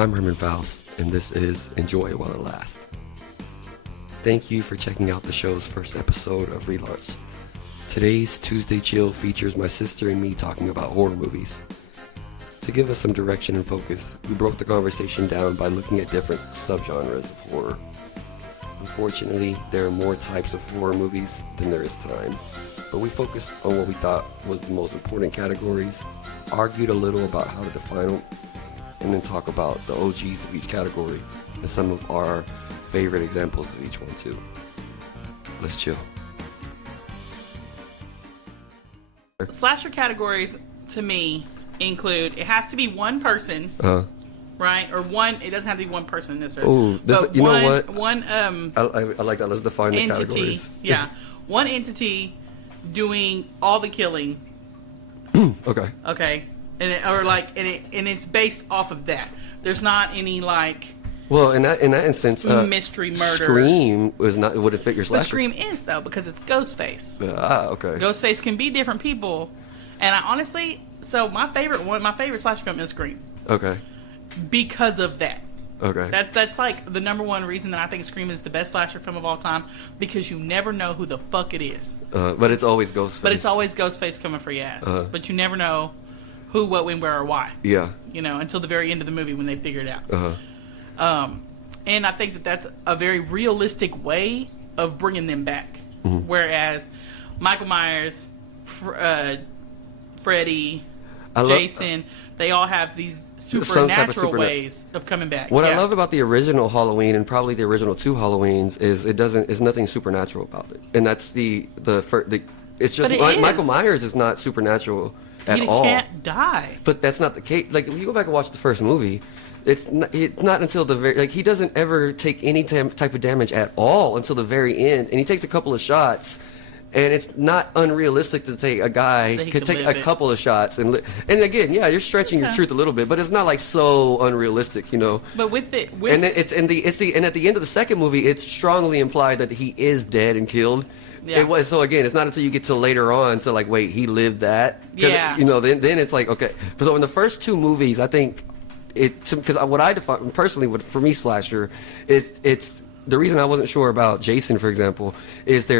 I'm Herman Faust, and this is Enjoy While It Lasts. Thank you for checking out the show's first episode of Relaunch. Today's Tuesday Chill features my sister and me talking about horror movies. To give us some direction and focus, we broke the conversation down by looking at different subgenres of horror. Unfortunately, there are more types of horror movies than there is time, but we focused on what we thought was the most important categories, argued a little about how to define them, and then talk about the OGs of each category and some of our favorite examples of each one too. Let's chill. Slasher categories to me include, it has to be one person, right? Or one, it doesn't have to be one person necessarily. Oh, this, you know what? One I like that. Let's define the entity, categories. yeah. One entity doing all the killing. Okay. Okay. And it's based off of that. There's not any like Well, in that instance, mystery murder. Scream was not. Would it fit your But slasher? Scream is though, because it's Ghostface. Okay. Ghostface can be different people, and I honestly, so my favorite slasher film is Scream Okay. because of that. Okay. That's like the number one reason that I think Scream is the best slasher film of all time, because you never know who the fuck it is. But it's always Ghostface. But it's always Ghostface coming for your ass. But you never know who, what, when, where, or why. Yeah. You know, until the very end of the movie when they figure it out. Uh-huh. And I think that that's a very realistic way of bringing them back. Mm-hmm. Whereas Michael Myers, Freddy, I love- Jason, they all have these supernatural ways of coming back. What I love about the original Halloween and probably the original two Halloweens is it's nothing supernatural about it, and that's it's just But it is. Michael Myers is not supernatural at all. He can't die. But that's not the case. Like if you go back and watch the first movie, it's not until the very he doesn't ever take any type of damage at all until the very end, and he takes a couple of shots. And it's not unrealistic to take a guy could take a couple of shots and again, yeah, you're stretching your truth a little bit, but it's not like so unrealistic, you know. But and then and at the end of the second movie, it's strongly implied that he is dead and killed. Yeah. So again, it's not until you get to later on to like, wait, he lived that. Yeah. You know, then it's like okay. But so in the first two movies, I think because what I define personally, for me, slasher it's the reason I wasn't sure about Jason, for example, is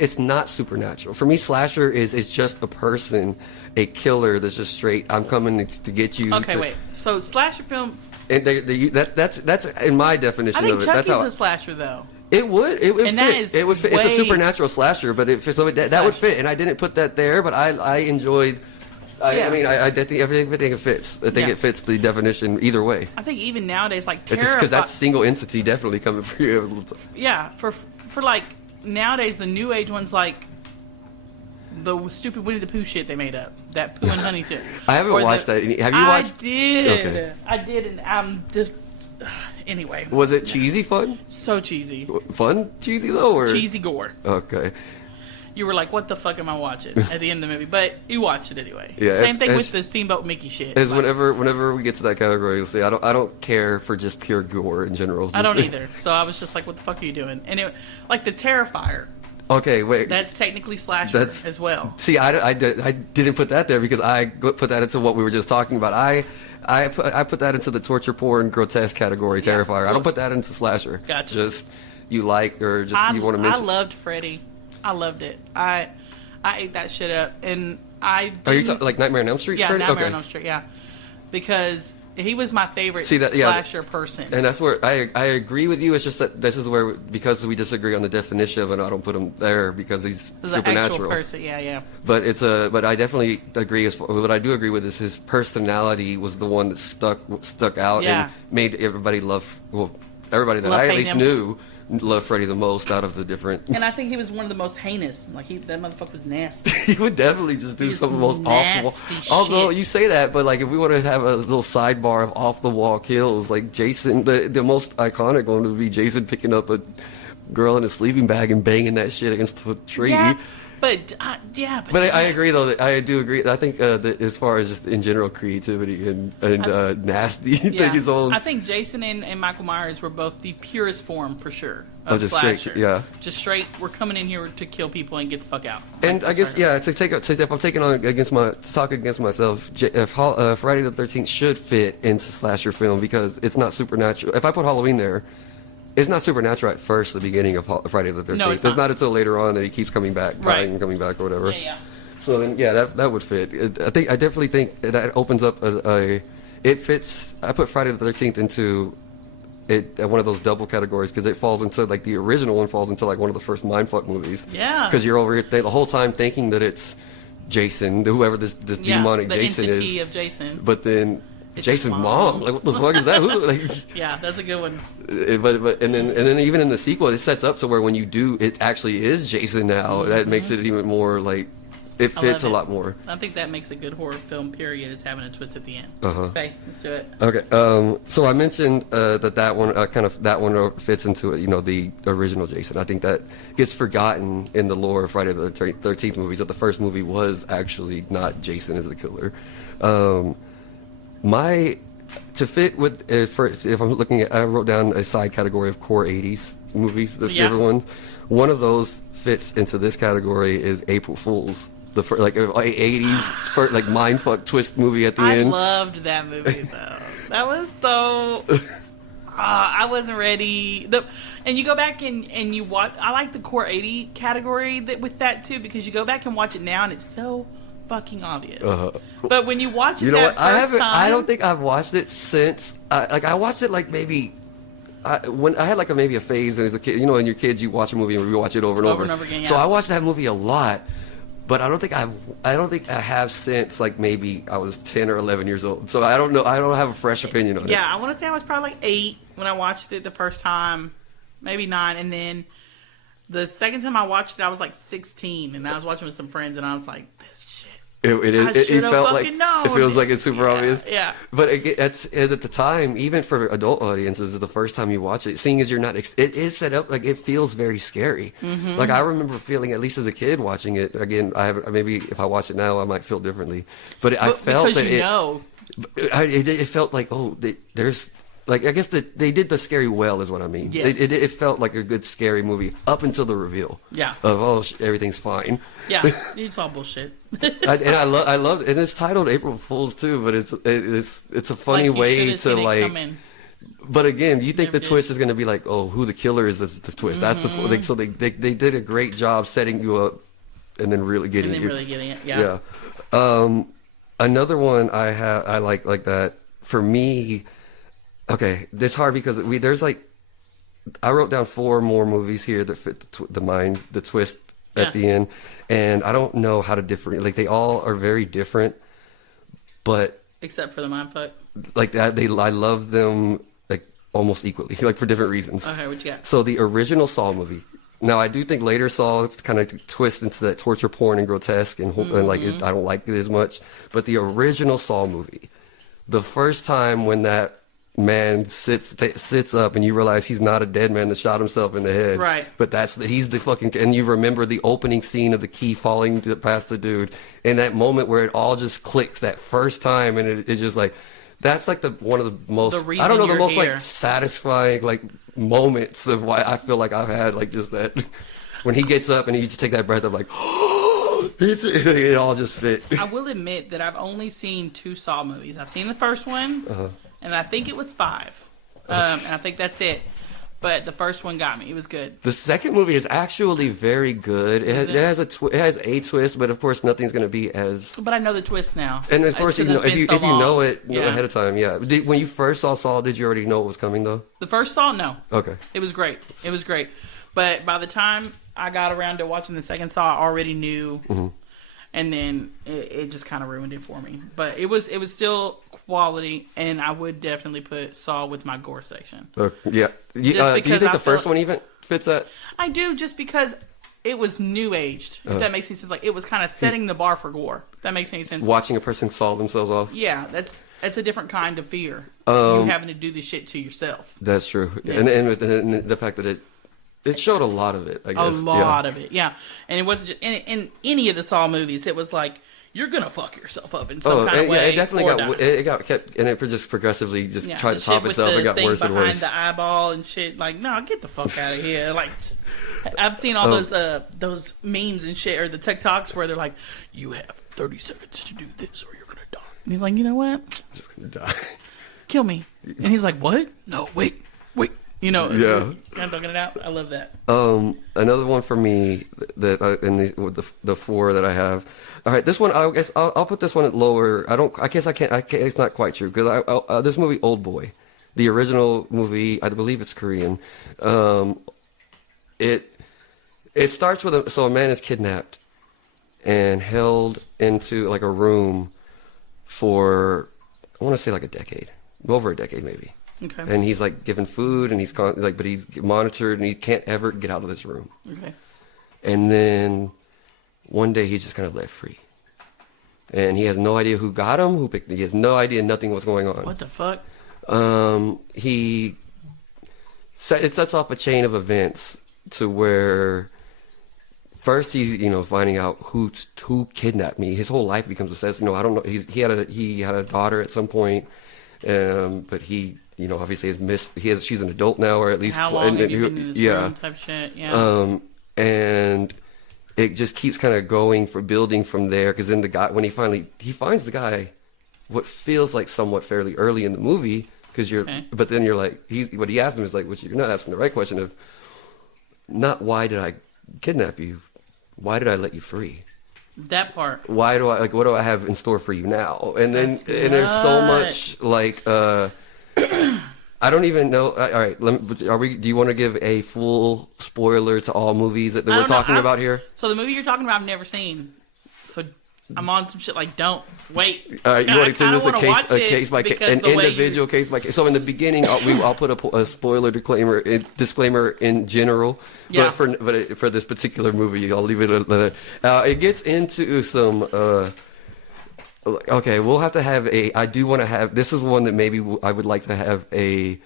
it's not supernatural. For me, slasher is just a person, a killer that's just straight. I'm coming to get you. Okay, wait. So slasher film. And that's in my definition I think of it. Chucky's That's how a slasher though. it would And that fit. is It would fit. It's a way- supernatural slasher, but that would fit. And I didn't put that there, but I enjoyed. Yeah. I mean, I think everything it fits. I think it fits the definition either way. I think even nowadays, like It's just because that single entity definitely coming for you. Yeah, for like nowadays the new age ones, like the stupid Winnie the Pooh shit they made up, that Pooh and Honey shit. I haven't watched that. Have you watched? I did. Okay. I did, and I'm just anyway. Was it cheesy fun? So cheesy, Fun cheesy though, or cheesy gore. Okay. You were like, "What the fuck am I watching?" at the end of the movie, but you watched it anyway. Yeah, Same thing with the Steamboat Mickey shit. Is Like, whenever we get to that category, you'll see. I don't care for just pure gore in general. I don't either. So I was just like, "What the fuck are you doing?" And it, like the Terrifier. Okay, wait. That's technically slasher as well. See, I didn't put that there because I put that into what we were just talking about. I put that into the torture porn grotesque category, Terrifier. I don't put that into slasher. Gotcha. Just you like or just you want to mention. I loved Freddy. I loved it. I ate that shit up, and I. Are you talking like Nightmare on Elm Street? Yeah, Freddy? Nightmare Okay. on Elm Street. Yeah, because he was my favorite See, slasher person. And that's where I agree with you. It's just that this is where, because we disagree on the definition of it, I don't put him there because he's This is an supernatural. actual person. Yeah. But I definitely agree. What I do agree with is his personality was the one that stuck out Yeah. and made everybody everybody that Love, I at hate least him. knew loved Freddy the most out of the different. And I think he was one of the most heinous. Like that motherfucker was nasty. He would definitely just do He's some of the most nasty off the shit. wall. Although you say that, but like if we want to have a little sidebar of off the wall kills, like Jason, the most iconic one would be Jason picking up a girl in a sleeping bag and banging that shit against the tree. Yeah, But I agree, though. That I do agree. I think that as far as just in general creativity and nasty things on. I think Jason and Michael Myers were both the purest form for sure of just slasher. straight, just straight. We're coming in here to kill people and get the fuck out. And I guess if I'm taking on to talk against myself, Friday the 13th should fit into slasher film because it's not supernatural. If I put Halloween there. It's not supernatural at first, the beginning of Friday the 13th. No, it's not until later on that he keeps coming back, dying and coming back or whatever. Yeah. So then, that would fit. I definitely think that opens up it fits. I put Friday the 13th into one of those double categories because it falls into like the original one falls into like one of the first mindfuck movies. Yeah. Because you're over here the whole time thinking that it's Jason, whoever this demonic Jason is. The entity of Jason. But then. It's Jason's mom. Like, what the fuck is that? Yeah, that's a good one. But and then even in the sequel, it sets up to where when you do, it actually is Jason now. Mm-hmm. That makes it even more like it fits a lot more. I think that makes a good horror film. Period. Is having a twist at the end. Okay, let's do it. Okay. So I mentioned that one that one fits into the original Jason. I think that gets forgotten in the lore of Friday the 13th movies. That the first movie was actually not Jason as the killer. To fit with if I'm looking at, I wrote down a side category of core 80s movies, the favorite ones. One of those fits into this category is April Fools, the 80s for like mindfuck twist movie at the end. I loved that movie though. That was so. I wasn't ready. And you go back and you watch. I like the core 80 category with that too because you go back and watch it now and it's so fucking obvious. But when you watch it I don't think I've watched it since I watched it like maybe when I had like maybe a phase as a kid, in your kids you watch a movie and rewatch it over and over again, yeah. So I watched that movie a lot, but I don't think I have since like maybe I was 10 or 11 years old. So I don't know, I don't have a fresh opinion on it. Yeah, I want to say I was probably like 8 when I watched it the first time, maybe 9, and then the second time I watched it I was like 16 and I was watching with some friends and I was like, this shit. It felt like known. It feels like it's super obvious. Yeah. But at the time, even for adult audiences, the first time you watch it, seeing as you're not, it is set up like it feels very scary. Mm-hmm. Like I remember feeling, at least as a kid watching it. Again, maybe if I watch it now, I might feel differently. But I felt that it felt like there's. Like I guess that they did the scary well is what I mean. Yes. It felt like a good scary movie up until the reveal. Yeah. Of everything's fine. Yeah, it's all bullshit. I love it, and it's titled April Fools too. But it's a funny way to like. But again, you think the twist is going to be like, oh, who the killer is? That's the twist. Mm-hmm. That's so they did a great job setting you up, and then really getting it. Yeah. Another one I like that for me. Okay, it's hard because there's like I wrote down 4 more movies here that fit the twist at the end, and I don't know how to differentiate. Like they all are very different, but except for the mindfuck. Like that, I love them like almost equally, like for different reasons. Okay, what you got? So the original Saw movie. Now I do think later Saw kind of twists into that torture porn and grotesque and like I don't like it as much. But the original Saw movie, the first time when that man sits up and you realize he's not a dead man that shot himself in the head, right? But he's the fucking, and you remember the opening scene of the key falling past the dude, and that moment where it all just clicks that first time, and it's just like that's like one of the most I don't know the most like satisfying like moments of why I feel like I've had like just that when he gets up and you just take that breath of like it all just fit. I will admit that I've only seen 2 Saw movies. I've seen the first one. And I think it was 5. And I think that's it. But the first one got me. It was good. The second movie is actually very good. It has a twist, but of course nothing's going to be as. But I know the twist now. And of course, if you know it ahead of time, yeah. When you first saw Saw, did you already know what was coming though? The first Saw, no. Okay. It was great. But by the time I got around to watching the second Saw, I already knew. Mm-hmm. And then it just kind of ruined it for me. But it was still quality, and I would definitely put Saw with my gore section. Yeah. Do you think the first one even fits that? I do, just because it was new aged. If that makes any sense. Like it was kind of setting the bar for gore. If that makes any sense. Watching a person saw themselves off. Yeah, that's a different kind of fear. You having to do this shit to yourself. That's true. Yeah. And the fact that It showed a lot of it, I guess. A lot of it, yeah. And it wasn't just in any of the Saw movies. It was like you're gonna fuck yourself up in some kind of way. Yeah, it definitely got kept, and it just progressively just tried to top itself. It got worse and worse. Behind the eyeball and shit. Like, no, get the fuck out of here. Like, I've seen all those memes and shit, or the TikToks where they're like, "You have 30 seconds to do this, or you're gonna die." And he's like, "You know what? I'm just gonna die. Kill me." And he's like, "What? No, wait." You know, yeah. I'm talking it out. I love that. Another one for me that in the four that I have. All right, this one I guess I'll put this one at lower. I guess I can't. It's not quite true because this movie Old Boy, the original movie, I believe it's Korean. It starts with a man is kidnapped and held into like a room for, I want to say like a decade, over a decade maybe. Okay. And he's like given food, and but he's monitored, and he can't ever get out of this room. Okay. And then one day he's just kind of let free, and he has no idea who got him, who picked him. He has no idea, nothing was going on. What the fuck? It sets off a chain of events to where first he's finding out who kidnapped me. His whole life becomes obsessed. I don't know. He had a daughter at some point, but he. Obviously has missed. She's an adult now, or at least how long have you been in this room type shit. Yeah. And it just keeps kind of building from there. Because then the guy, when he finds the guy, what feels like somewhat fairly early in the movie, but then you're like, what he asks him is like, which you're not asking the right question of, not why did I kidnap you, why did I let you free? That part. Why do I what do I have in store for you now? And then there's so much like. I don't even know. All right, do you want to give a full spoiler to all movies that we're talking about here? So the movie you're talking about, I've never seen. So I'm on some shit like, don't wait. All right, you want to do this a case by case, an individual case by case. So in the beginning, I'll put a spoiler disclaimer in general. Yeah. But for this particular movie, I'll leave it. It gets into some. Okay, we'll have to have I do want to have. This is one that maybe I would like to have a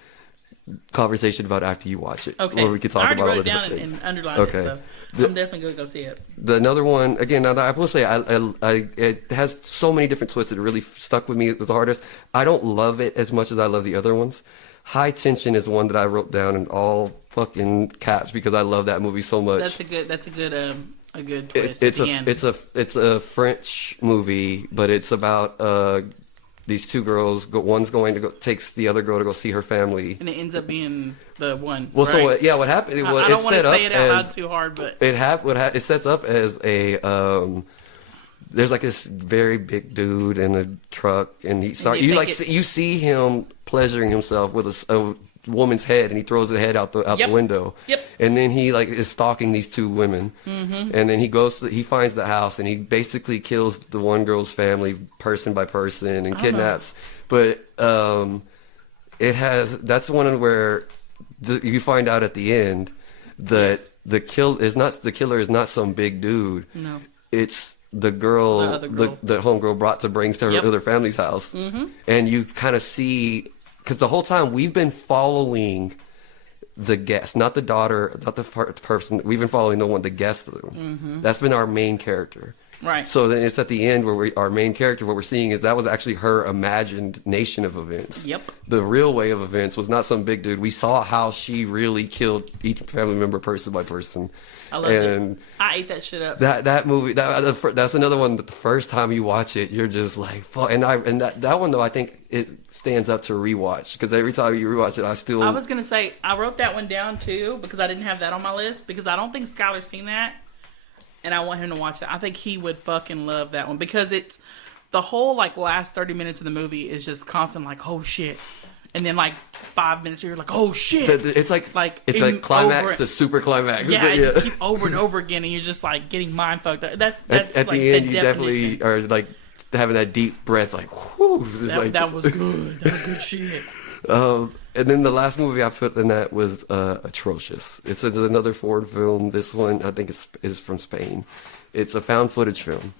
conversation about after you watch it. Okay. Where we can talk about all the different things. And underline it. So I'm definitely going to go see it. Another one, again, now I will say, it has so many different twists that it really stuck with me. It was the hardest. I don't love it as much as I love the other ones. High Tension is one that I wrote down in all fucking caps because I love that movie so much. That's a good twist. It's a French movie, but it's about these two girls. One's takes the other girl to go see her family, and it ends up being the one. Well, right? So what happened? I don't want to say it out loud too hard, but it sets up as a. There's like this very big dude in a truck, and you see him pleasuring himself with a woman's head, and he throws the head out the window. Yep. And then he is stalking these two women. Mm-hmm. And then he finds the house, and he basically kills the one girl's family person by person and kidnaps. But that's one where you find out at the end that the killer is not some big dude. No. It's the girl, the homegirl brought to bring to her family's house. Mm-hmm. And you kind of see. Because the whole time we've been following the guest, not the daughter, not the person. We've been following the guest. Mm-hmm. That's been our main character. Right. So then it's at the end where our main character, what we're seeing is that was actually her imagined nation of events. Yep. The real way of events was not some big dude. We saw how she really killed each family member person by person. I loved it. I ate that shit up. That movie, that's another one that the first time you watch it, you're just like, fuck. And that one though, I think it stands up to rewatch because every time you rewatch it, I was gonna say I wrote that one down too because I didn't have that on my list because I don't think Skylar's seen that, and I want him to watch that. I think he would fucking love that one because it's the whole last 30 minutes of the movie is just constant oh shit. And then 5 minutes, you're like, "Oh shit!" It's like climax to super climax. Yeah, just keep over and over again, and you're just getting mind fucked. That's at the end, you definitely are having that deep breath, whew. That was good. That was good shit. And then the last movie I put in that was Atrocious. It's another foreign film. This one I think is from Spain. It's a found footage film,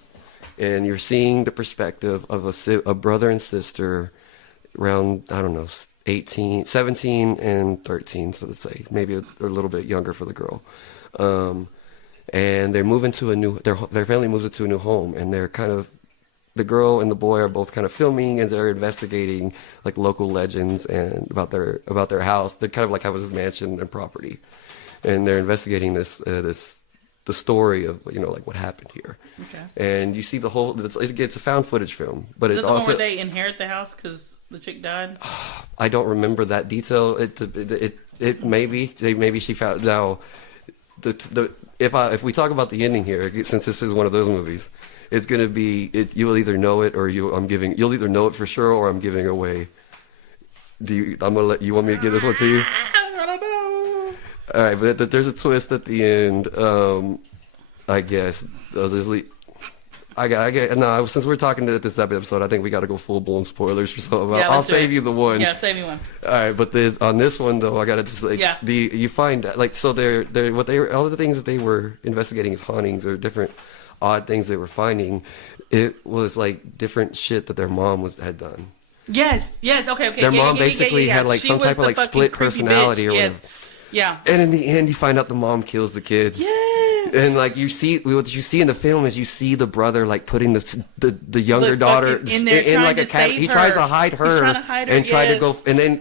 and you're seeing the perspective of a brother and sister around, I don't know, 18, 17 and 13, so let's say maybe a little bit younger for the girl. And they move into their family moves into a new home, and they're kind of, the girl and the boy are both kind of filming, and they're investigating like local legends and about their house. They're kind of like have this mansion and property, and they're investigating the story of, you know, like what happened here. Okay. And you see the whole, it's a found footage film, but Is it it the also, one where they inherit the house because the chick died? I don't remember that detail. It maybe she found, now if we talk about the ending here, since this is one of those movies, it's gonna be you will either know it or you'll either know it for sure or I'm giving away. I'm gonna let you want me to give this one to you? I don't know. All right, but there's a twist at the end. I guess I'll just leave. I get no. Since we're talking to this episode, I think we got to go full blown spoilers or something. Yeah, I'll save you the one. Yeah, save me one. All right, but on this one though, I gotta just like you find like, so all the things that they were investigating as hauntings or different odd things they were finding. It was like different shit that their mom had done. Yes. Okay. Their mom basically had like some type of like split personality or whatever. Yeah. And in the end, you find out the mom kills the kids. Yes. And like what you see in the film is you see the brother like putting the younger daughter in like a cabin. He tries to hide her. He's trying to hide her, and try to go. And then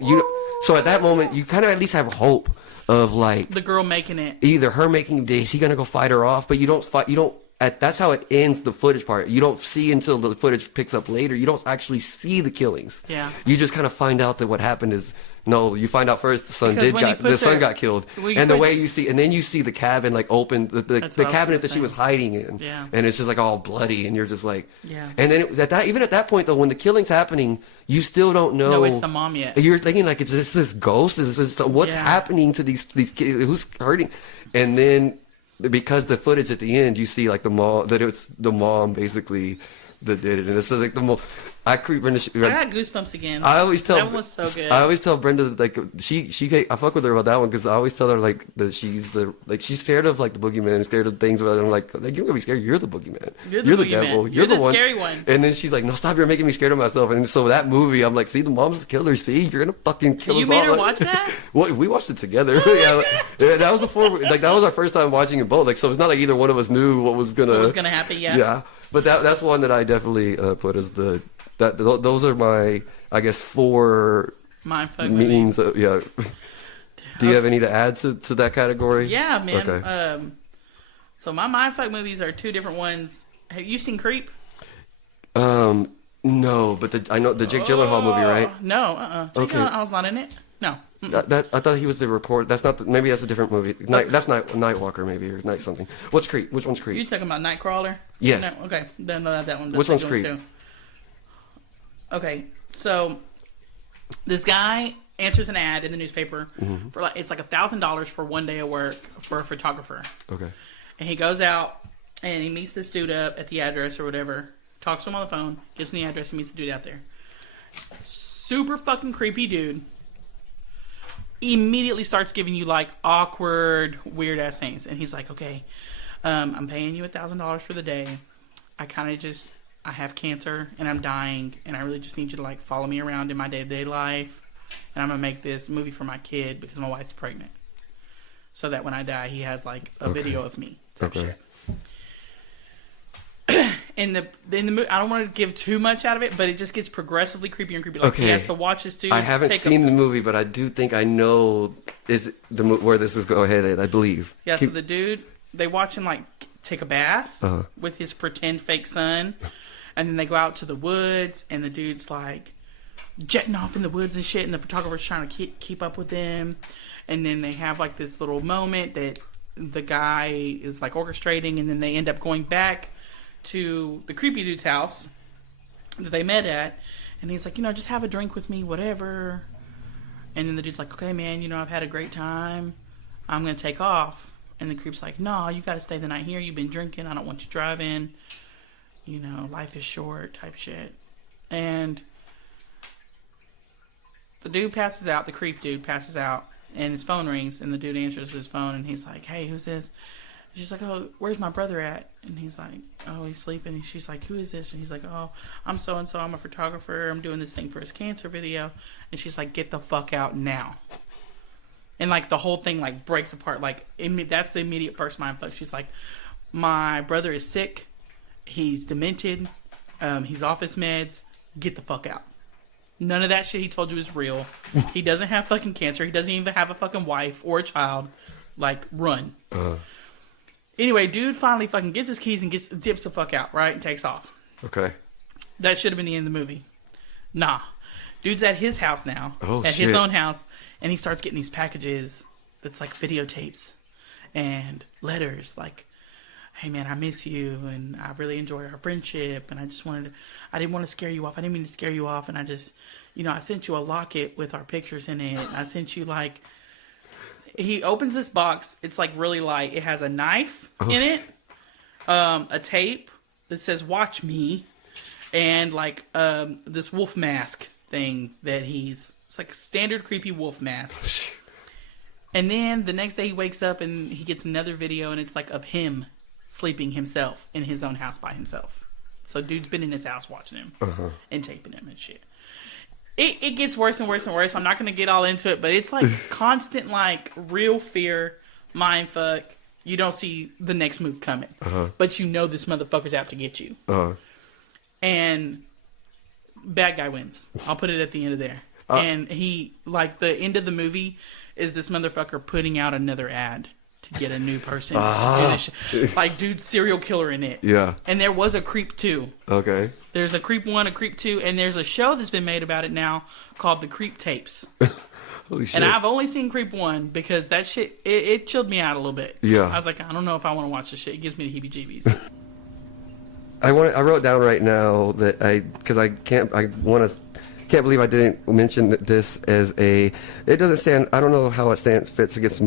so at that moment you kind of at least have hope of like the girl making it. Either her making it. Is he gonna go fight her off? But you don't fight. You don't. That's how it ends, the footage part. You don't see until the footage picks up later. You don't actually see the killings. Yeah. You just kind of find out that what happened is, no, you find out first the son got killed. And the way you see, and then you see the cabin like open, the cabinet that she was hiding in. Yeah. And it's just like all bloody, and you're just like, yeah. And then even at that point though, when the killing's happening, you still don't know. No, it's the mom yet. You're thinking like, is this ghost? Is this what's happening to these kids? Who's hurting? And then, because the footage at the end, you see like the mom, that it's the mom basically that did it, and it's just like the mom. I got goosebumps again. I always tell that was so good. I always tell Brenda like I fuck with her about that one because I always tell her like that she's scared of like the boogeyman, scared of things. But I'm like you're gonna be scared. You're the boogeyman. You're the devil. You're the one. Scary one. And then she's like, no, stop! You're making me scared of myself. And so that movie, I'm like, see, the mom's the killer. See, you're gonna fucking kill us all. You made her watch that? Well, we watched it together. Oh yeah, that was before. Like that was our first time watching it both. Like so, it's not like either one of us knew what was gonna happen. Yeah. Yeah, but that's one that I definitely put as the. Those are my, I guess, 4 means. Yeah. Do you have any to add to that category? Yeah, man. Okay. So my mindfuck movies are 2 different ones. Have you seen Creep? No, but I know the Jake Gyllenhaal movie, right? No. Okay. I was not in it. No. I thought he was the reporter. That's not. Maybe that's a different movie. That's Nightwalker, maybe, or Night something. What's Creep? Which one's Creep? You talking about Nightcrawler? Yes. No, okay. Then not that one. Which one's Creep? Okay, so this guy answers an ad in the newspaper for it's like $1,000 for one day of work for a photographer. Okay. And he goes out and he meets this dude up at the address or whatever, talks to him on the phone, gives him the address, and meets the dude out there. Super fucking creepy dude. Immediately starts giving you like awkward, weird ass things, and he's like, "Okay, I'm paying you $1,000 for the day. I have cancer and I'm dying, and I really just need you to like follow me around in my day-to-day life, and I'm gonna make this movie for my kid because my wife's pregnant, so that when I die, he has like a video of me." Type shit. In the movie, I don't want to give too much out of it, but it just gets progressively creepier and creepier. Like he has to watch this dude. I haven't seen the movie, but I do think I know where this is going. I believe. Yeah. So the dude, they watch him like take a bath with his pretend fake son. And then they go out to the woods, and the dude's like jetting off in the woods and shit, and the photographer's trying to keep up with them. And then they have like this little moment that the guy is like orchestrating, and then they end up going back to the creepy dude's house that they met at, and he's like, just have a drink with me, whatever. And then the dude's like, okay, man, I've had a great time. I'm gonna take off. And the creep's like, no, you gotta stay the night here. You've been drinking. I don't want you driving. Life is short type shit. And the dude passes out, the creep dude passes out, and his phone rings, and the dude answers his phone, and he's like, hey, who's this? She's like, oh, where's my brother at? And he's like, oh, he's sleeping. And she's like, who is this? And he's like, oh, I'm so-and-so. I'm a photographer. I'm doing this thing for his cancer video. And she's like, get the fuck out now. And, like, the whole thing, like, breaks apart. Like, that's the immediate first mind fuck. She's like, my brother is sick. He's demented. He's off his meds. Get the fuck out. None of that shit he told you is real. He doesn't have fucking cancer. He doesn't even have a fucking wife or a child. Like, run. Anyway, dude finally fucking gets his keys and dips the fuck out, right? And takes off. Okay. That should have been the end of the movie. Nah. Dude's at his house now. Oh, at shit. his own house. And he starts getting these packages that's like videotapes and letters like, hey man, I miss you and I really enjoy our friendship and I didn't want to scare you off. I didn't mean to scare you off and I just, I sent you a locket with our pictures in it. I sent you like, he opens this box. It's like really light. It has a knife in it, a tape that says "Watch Me," and like this wolf mask thing that it's like a standard creepy wolf mask. And then the next day he wakes up and he gets another video and it's like of him sleeping himself in his own house by himself. So dude's been in his house watching him and taping him and shit. It gets worse and worse and worse. I'm not going to get all into it, but it's like constant, like, real fear, mindfuck. You don't see the next move coming. But you know this motherfucker's out to get you. And bad guy wins. I'll put it at the end of there. And he, like, the end of the movie is this motherfucker putting out another ad to get a new person. Like, dude, serial killer in it. Yeah. And there was a Creep 2. Okay. There's a Creep 1, a Creep 2, and there's a show that's been made about it now called The Creep Tapes. Holy shit. And I've only seen Creep 1 because that shit, it chilled me out a little bit. Yeah. I was like, I don't know if I want to watch this shit. It gives me the heebie-jeebies. I wrote down right now that can't believe I didn't mention this as it doesn't stand, I don't know how it fits against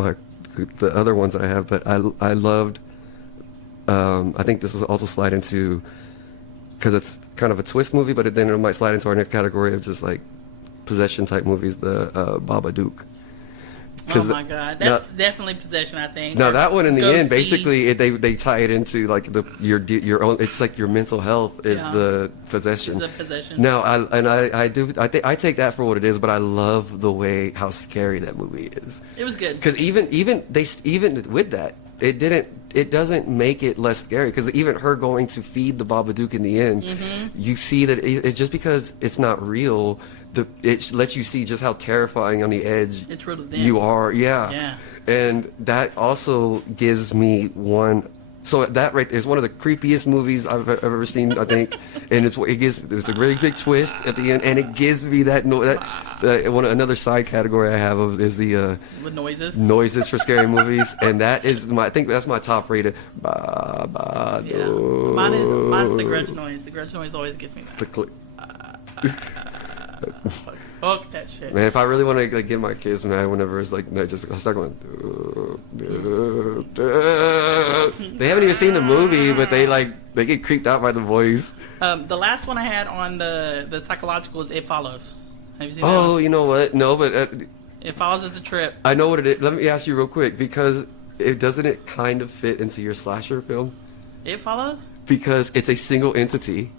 the other ones that I have, but I loved, I think this will also slide into, because it's kind of a twist movie, but then it might slide into our next category of just like possession type movies, the Babadook. Oh my god, that's definitely possession, I think. Now that one in the end, Ghosty. basically they tie it into like your own. It's like your mental health is the possession. It's a possession. Now I take that for what it is, but I love the way how scary that movie is. It was good Because even with that, it doesn't make it less scary, because even her going to feed the Babadook in the end, you see that it's just because it's not real. It lets you see just how terrifying on the edge it's real to them. you are. Yeah. And that also gives me one. So that right there is one of the creepiest movies I've ever seen, I think. And there's a very big twist at the end, and it gives me another side category I have is the noises for scary movies, and that is I think that's my top rated. Yeah. Mine's the grudge noise. The grudge noise always gets me that. Fuck that shit. Man, if I really want to like get my kids mad whenever it's like I start going. They haven't even seen the movie, but they get creeped out by the voice. The last one I had on the psychological is It Follows. Have you seen that? Oh, you know what? No, but It Follows is a trip. I know what it is. Let me ask you real quick, because doesn't it kind of fit into your slasher film? It Follows? Because it's a single entity.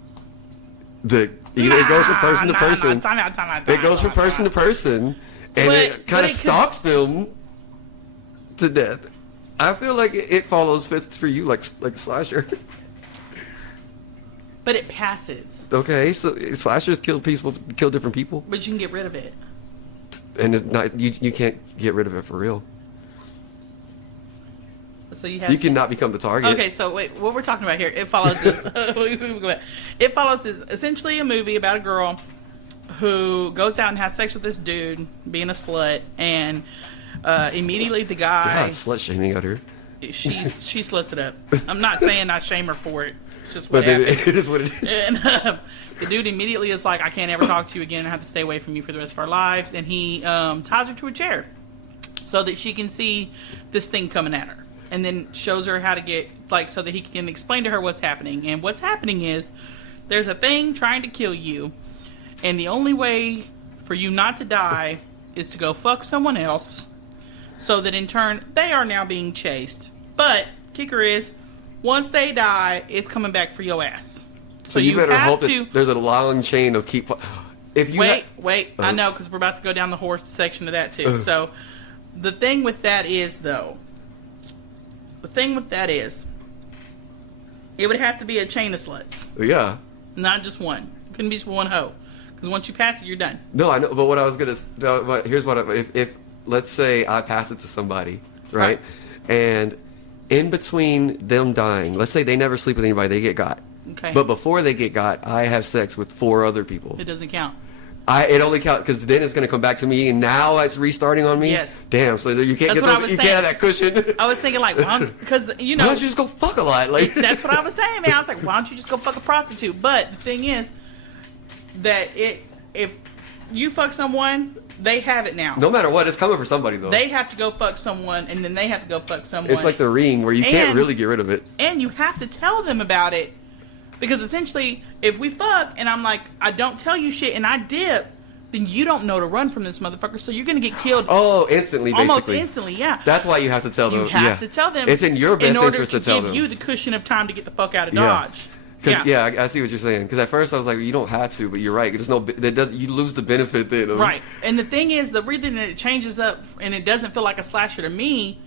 It goes from person to person. Time out. It goes from person to person, and it kind of stalks them to death. I feel like It Follows fits for you like slasher. But it passes. Okay, so slashers kill different people, But you can get rid of it. and it's not you can't get rid of it for real. So you cannot become the target. Okay, so wait, what we're talking about here? It Follows is It Follows is essentially a movie about a girl who goes out and has sex with this dude, being a slut, and immediately the guy. God, slut shaming out here. She sluts it up. I'm not saying I shame her for it. It's just what But happened. it is what it is. And the dude immediately is like, I can't ever talk to you again. I have to stay away from you for the rest of our lives. And he ties her to a chair so that she can see this thing coming at her. And then shows her how to get, so that he can explain to her what's happening. And what's happening is there's a thing trying to kill you. And the only way for you not to die is to go fuck someone else. So that in turn, they are now being chased. But kicker is, once they die, it's coming back for your ass. So you better hope that there's a long chain of keep. If you wait, I know, because we're about to go down the horse section of that too. So the thing with that is, it would have to be a chain of sluts. Yeah. Not just one. It couldn't be just one hoe. Because once you pass it, you're done. No, I know. But what I was gonna here's what if let's say I pass it to somebody, right? And in between them dying, let's say they never sleep with anybody, they get got. Okay. But before they get got, I have sex with 4 other people. It doesn't count. It only counts because then it's going to come back to me, and now it's restarting on me. Yes. Damn. So you can't That's get those. You can't have that cushion. I was thinking like, because Why don't you just go fuck a lot? Like that's what I was saying, man. I was like, why don't you just go fuck a prostitute? But the thing is that if you fuck someone, they have it now. No matter what, it's coming for somebody though. They have to go fuck someone, and then they have to go fuck someone. It's like the ring where you can't really get rid of it. And you have to tell them about it, because essentially, if we fuck and I'm like, I don't tell you shit, and I dip, then you don't know to run from this motherfucker, so you're gonna get killed. Oh, instantly, basically. Almost instantly, yeah. That's why you have to tell them. You have to tell them. It's in your best interest to tell them. in order to give you the cushion of time to get the fuck out of Dodge. I see what you're saying. Because at first I was like, you don't have to, but you're right. There's no, you lose the benefit then. Right. And the thing is, the reason that it changes up and it doesn't feel like a slasher to me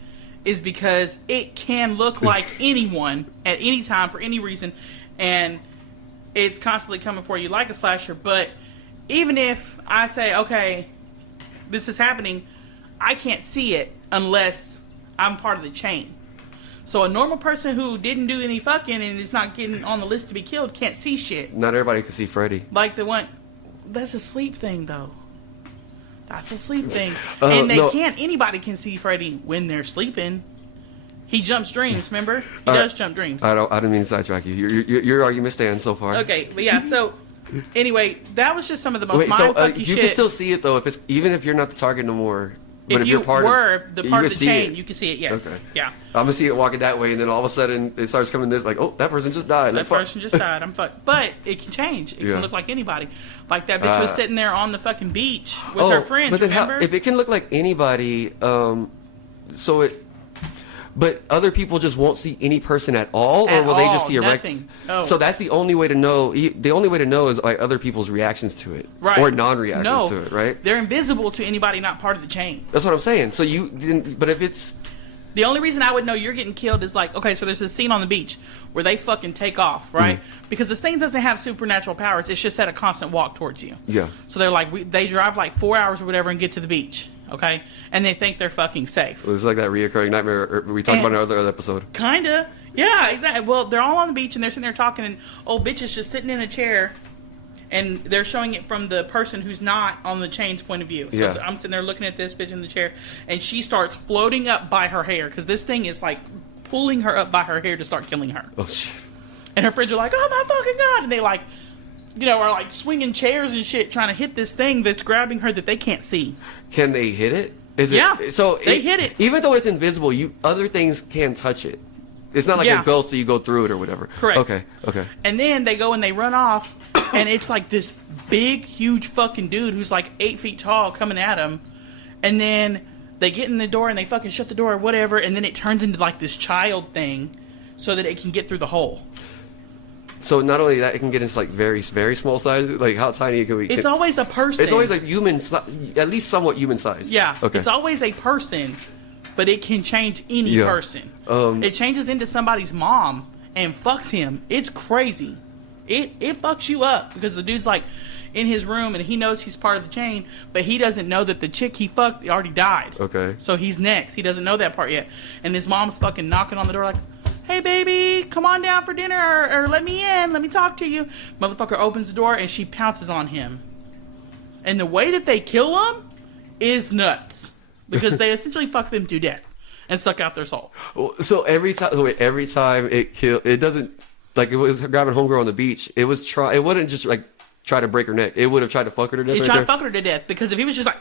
is because it can look like anyone at any time for any reason, and it's constantly coming for you like a slasher. But even if I say, okay, this is happening, I can't see it unless I'm part of the chain. So a normal person who didn't do any fucking and is not getting on the list to be killed can't see shit. Not everybody can see Freddy. Like the one, that's a sleep thing though. That's a sleep thing. And anybody can see Freddy when they're sleeping. He jumps dreams, remember? He does jump dreams. I didn't mean to sidetrack you. Your argument stands so far. Okay, but yeah, so anyway, that was just some of the most mind-fucky shit. You can still see it though, even if you're not the target no more. But if you're part of the chain, you can see it, yes. Okay. Yeah. I'm going to see it walking that way, and then all of a sudden, it starts coming this, like, oh, that person just died. That person just died. I'm fucked. But it can change. It can look like anybody. Like that bitch was sitting there on the fucking beach with her friends, but then remember? If it can look like anybody, but other people just won't see any person at all, or will they just see a nothing? Oh. So that's the only way to know. The only way to know is like other people's reactions to it, right? Or non-reactions to it, right? They're invisible to anybody not part of the chain. That's what I'm saying. So you didn't. But if it's the only reason I would know you're getting killed is like, okay, so there's this scene on the beach where they fucking take off, right? Because this thing doesn't have supernatural powers. It's just at a constant walk towards you. Yeah. So they're like, they drive like 4 hours or whatever and get to the beach. Okay, and they think they're fucking safe. It was like that reoccurring nightmare we talked about in another episode. Kinda, yeah, exactly. Well, they're all on the beach and they're sitting there talking, and old bitch is just sitting in a chair, and they're showing it from the person who's not on the chain's point of view. So I'm sitting there looking at this bitch in the chair, and she starts floating up by her hair because this thing is like pulling her up by her hair to start killing her. Oh shit! And her friends are like, "Oh my fucking god!" And they like, are like swinging chairs and shit, trying to hit this thing that's grabbing her that they can't see. Can they hit it? So they hit it. Even though it's invisible, other things can touch it. It's not like a ghost so you go through it or whatever. Correct. Okay. And then they go and they run off, and it's like this big, huge fucking dude who's like 8 feet tall coming at them. And then they get in the door and they fucking shut the door or whatever, and then it turns into like this child thing so that it can get through the hole. So not only that, it can get into like very, very small size. Like how tiny can we? It's always a person. It's always like human, at least somewhat human size. Yeah. Okay. It's always a person, but it can change any person. It changes into somebody's mom and fucks him. It's crazy. It fucks you up because the dude's like in his room and he knows he's part of the chain, but he doesn't know that the chick he fucked already died. Okay. So he's next. He doesn't know that part yet, and his mom's fucking knocking on the door like, "Hey, baby, come on down for dinner, or let me in. Let me talk to you." Motherfucker opens the door, and she pounces on him. And the way that they kill him is nuts. Because they essentially fuck them to death and suck out their soul. So every time it doesn't, like it was grabbing homegirl on the beach, it wouldn't just like try to break her neck. It would have tried to fuck her to death. It tried to fuck her to death, because if he was just like,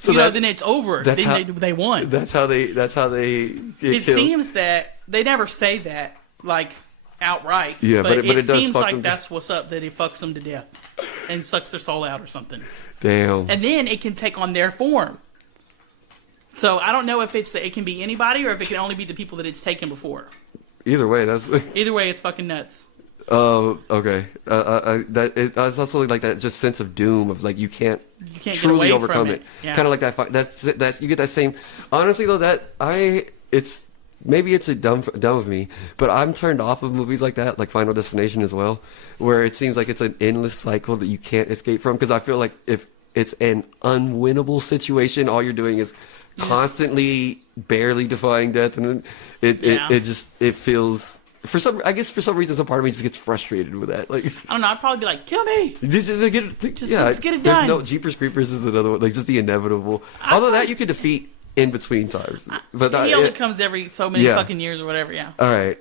then it's over. Then they won. That's how they get killed. It seems that they never say that, like, outright. Yeah, but it does seems fuck like them. that's what's up, that he fucks them to death and sucks their soul out or something. Damn. And then it can take on their form. So I don't know if it can be anybody or if it can only be the people that it's taken before. Either way, that's. Either way, it's fucking nuts. Okay. That's also like that just sense of doom of like you can't get truly away overcome from it. Yeah. Kind of like that. That's you get that same. Honestly though, it's maybe it's a dumb of me, but I'm turned off of movies like that, like Final Destination as well, where it seems like it's an endless cycle that you can't escape from. Because I feel like if it's an unwinnable situation, all you're doing is constantly barely defying death, and it feels. For some reason, some part of me just gets frustrated with that. Like, I don't know. I'd probably be like, kill me. Let's get it done. No, Jeepers Creepers is another one. Like, just the inevitable. Although that you could defeat in between times. But he only comes every so many fucking years or whatever. Yeah. All right.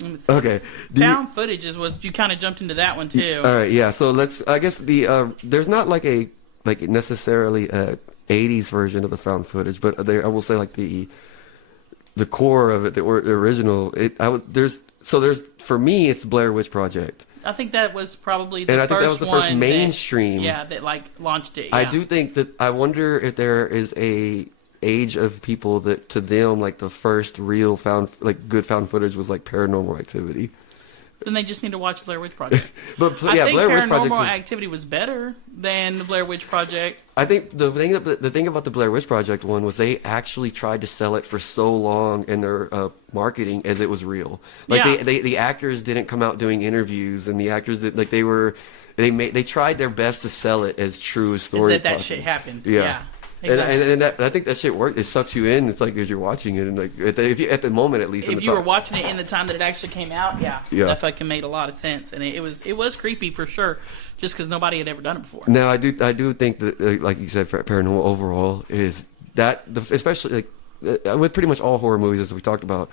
Let me see. Okay. Found footage was you kind of jumped into that one too. All right. Yeah. So I guess there's not like necessarily a 80s version of the found footage, but I will say like the core of it, the original. There's for me, it's Blair Witch Project. I think that was probably the and I first think that was the first one mainstream. that like launched it. Yeah. I do think that I wonder if there is a age of people that to them like the first real good found footage was like Paranormal Activity. Then they just need to watch Blair Witch Project. But I think Blair Witch Project Paranormal Activity was better than the Blair Witch Project. I think the thing about the Blair Witch Project one was they actually tried to sell it for so long in their marketing as it was real. Like the actors didn't come out doing interviews, and the actors they tried their best to sell it as true as story. That shit happened. Yeah. Exactly. And I think that shit worked. It sucks you in. It's like as you're watching it, and like at the moment at least. If you were watching it in the time that it actually came out, that fucking made a lot of sense, and it was creepy for sure, just because nobody had ever done it before. Now I do think that like you said, paranormal overall is that especially like with pretty much all horror movies as we talked about.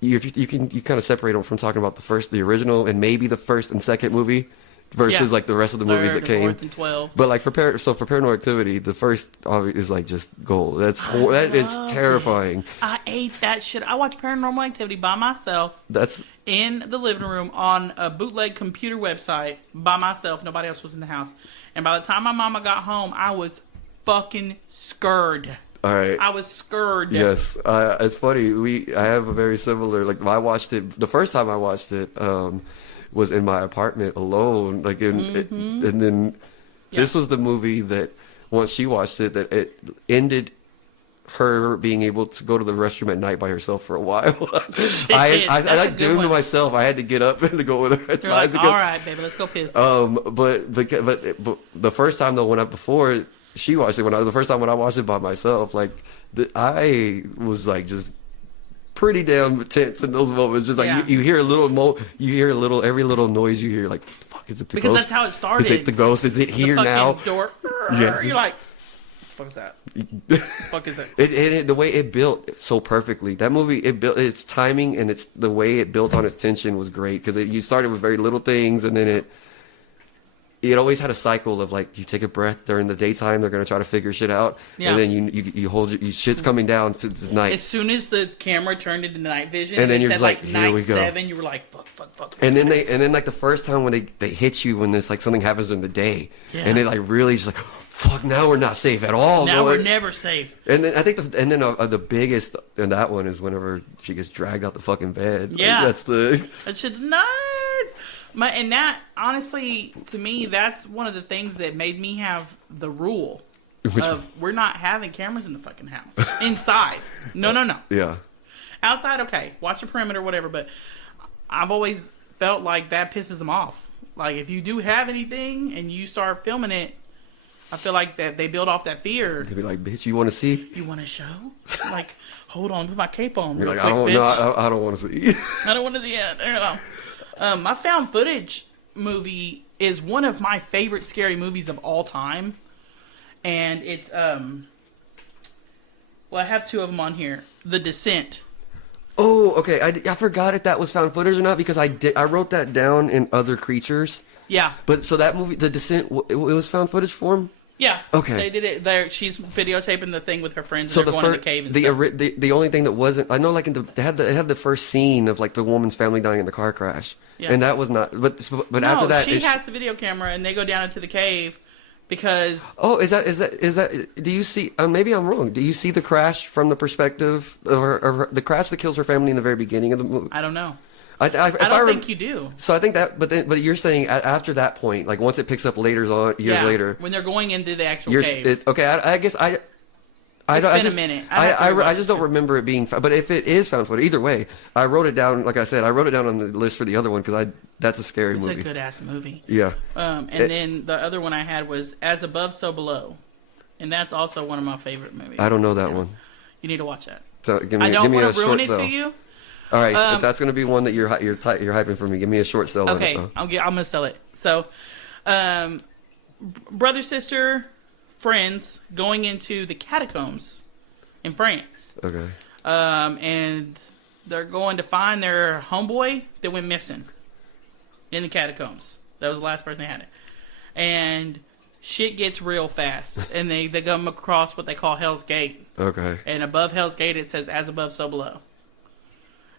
You kind of separate them from talking about the original, and maybe the first and second movie. Versus like the rest of the movies that came, and 12. But like for Paranormal Activity, the first is like just gold. That is terrifying. I ate that shit. I watched Paranormal Activity by myself. That's in the living room on a bootleg computer website by myself. Nobody else was in the house. And by the time my mama got home, I was fucking scared. All right. I was scared. Yes, it's funny. I have a very similar. Like I watched it the first time I watched it. Was in my apartment alone, like and then this was the movie that once she watched it, that it ended her being able to go to the restroom at night by herself for a while. I doomed myself. I had to get up and to go with her. You're like, all right, baby, let's go piss. But the first time though, when I before she watched it, the first time when I watched it by myself, like I was like just. Pretty damn tense in those moments. Just like you hear a little every little noise you hear. Like, fuck, is it the because ghost? that's how it started. Is it the ghost? Is it here the now? Door. Yeah, you're like, what the fuck is that? What the fuck is it? The way it built so perfectly. That movie, it built its timing and it's the way it built on its tension was great because you started with very little things and then it always had a cycle of like you take a breath during the daytime, they're gonna try to figure shit out, and then you hold shit's coming down to it's night. As soon as the camera turned into night vision, and then you're said, just like, here we go. 7, you were like, fuck. And then like the first time when they hit you when this like something happens during the day, and it like really just like, fuck, now we're not safe at all. Now we're never safe. And then I think the biggest in that one is whenever she gets dragged out the fucking bed. Yeah, like, that shit's nuts. And that, honestly, to me, that's one of the things that made me have the rule of we're not having cameras in the fucking house. Inside. No. Yeah. Outside, okay. Watch the perimeter, whatever. But I've always felt like that pisses them off. Like, if you do have anything and you start filming it, I feel like that they build off that fear. They'd be like, bitch, you want to see? You want to show? Like, hold on, put my cape on. You're like, quick, I don't want to see. I don't want to see it. I don't know. My found footage movie is one of my favorite scary movies of all time, and it's I have 2 of them on here. The Descent. Oh, okay. I forgot if that was found footage or not because I wrote that down in Other Creatures. Yeah. But so that movie, The Descent, it was found footage form. Yeah. Okay. They did it. There, she's videotaping the thing with her friends. And they're going in the cave and stuff. The only thing that wasn't, I know, like it had the first scene of like the woman's family dying in the car crash, and that was not. But no, after that, she has the video camera, and they go down into the cave because Oh, is that? Do you see? Maybe I'm wrong. Do you see the crash from the perspective of her, the crash that kills her family in the very beginning of the movie? I don't know. I don't think you do. So I think that, but you're saying after that point, like once it picks up years later, when they're going into the actual you're cave. okay. I guess I It's don't. been I just, a minute. I just don't remember it being. But if it is found footage, either way, I wrote it down. Like I said, I wrote it down on the list for the other one because that's a scary It's movie. a good ass movie. Yeah. Then the other one I had was As Above, So Below, and that's also one of my favorite movies. I don't know that one. You need to watch that. So give I me don't a want to ruin short it sell. to you. All right, so that's going to be one that you're hyping for me. Give me a short sell. Okay, on it, I'm gonna sell it. So, brother, sister, friends going into the catacombs in France. Okay. And they're going to find their homeboy that went missing in the catacombs. That was the last person they had it. And shit gets real fast. And they come across what they call Hell's Gate. Okay. And above Hell's Gate it says As Above, So Below.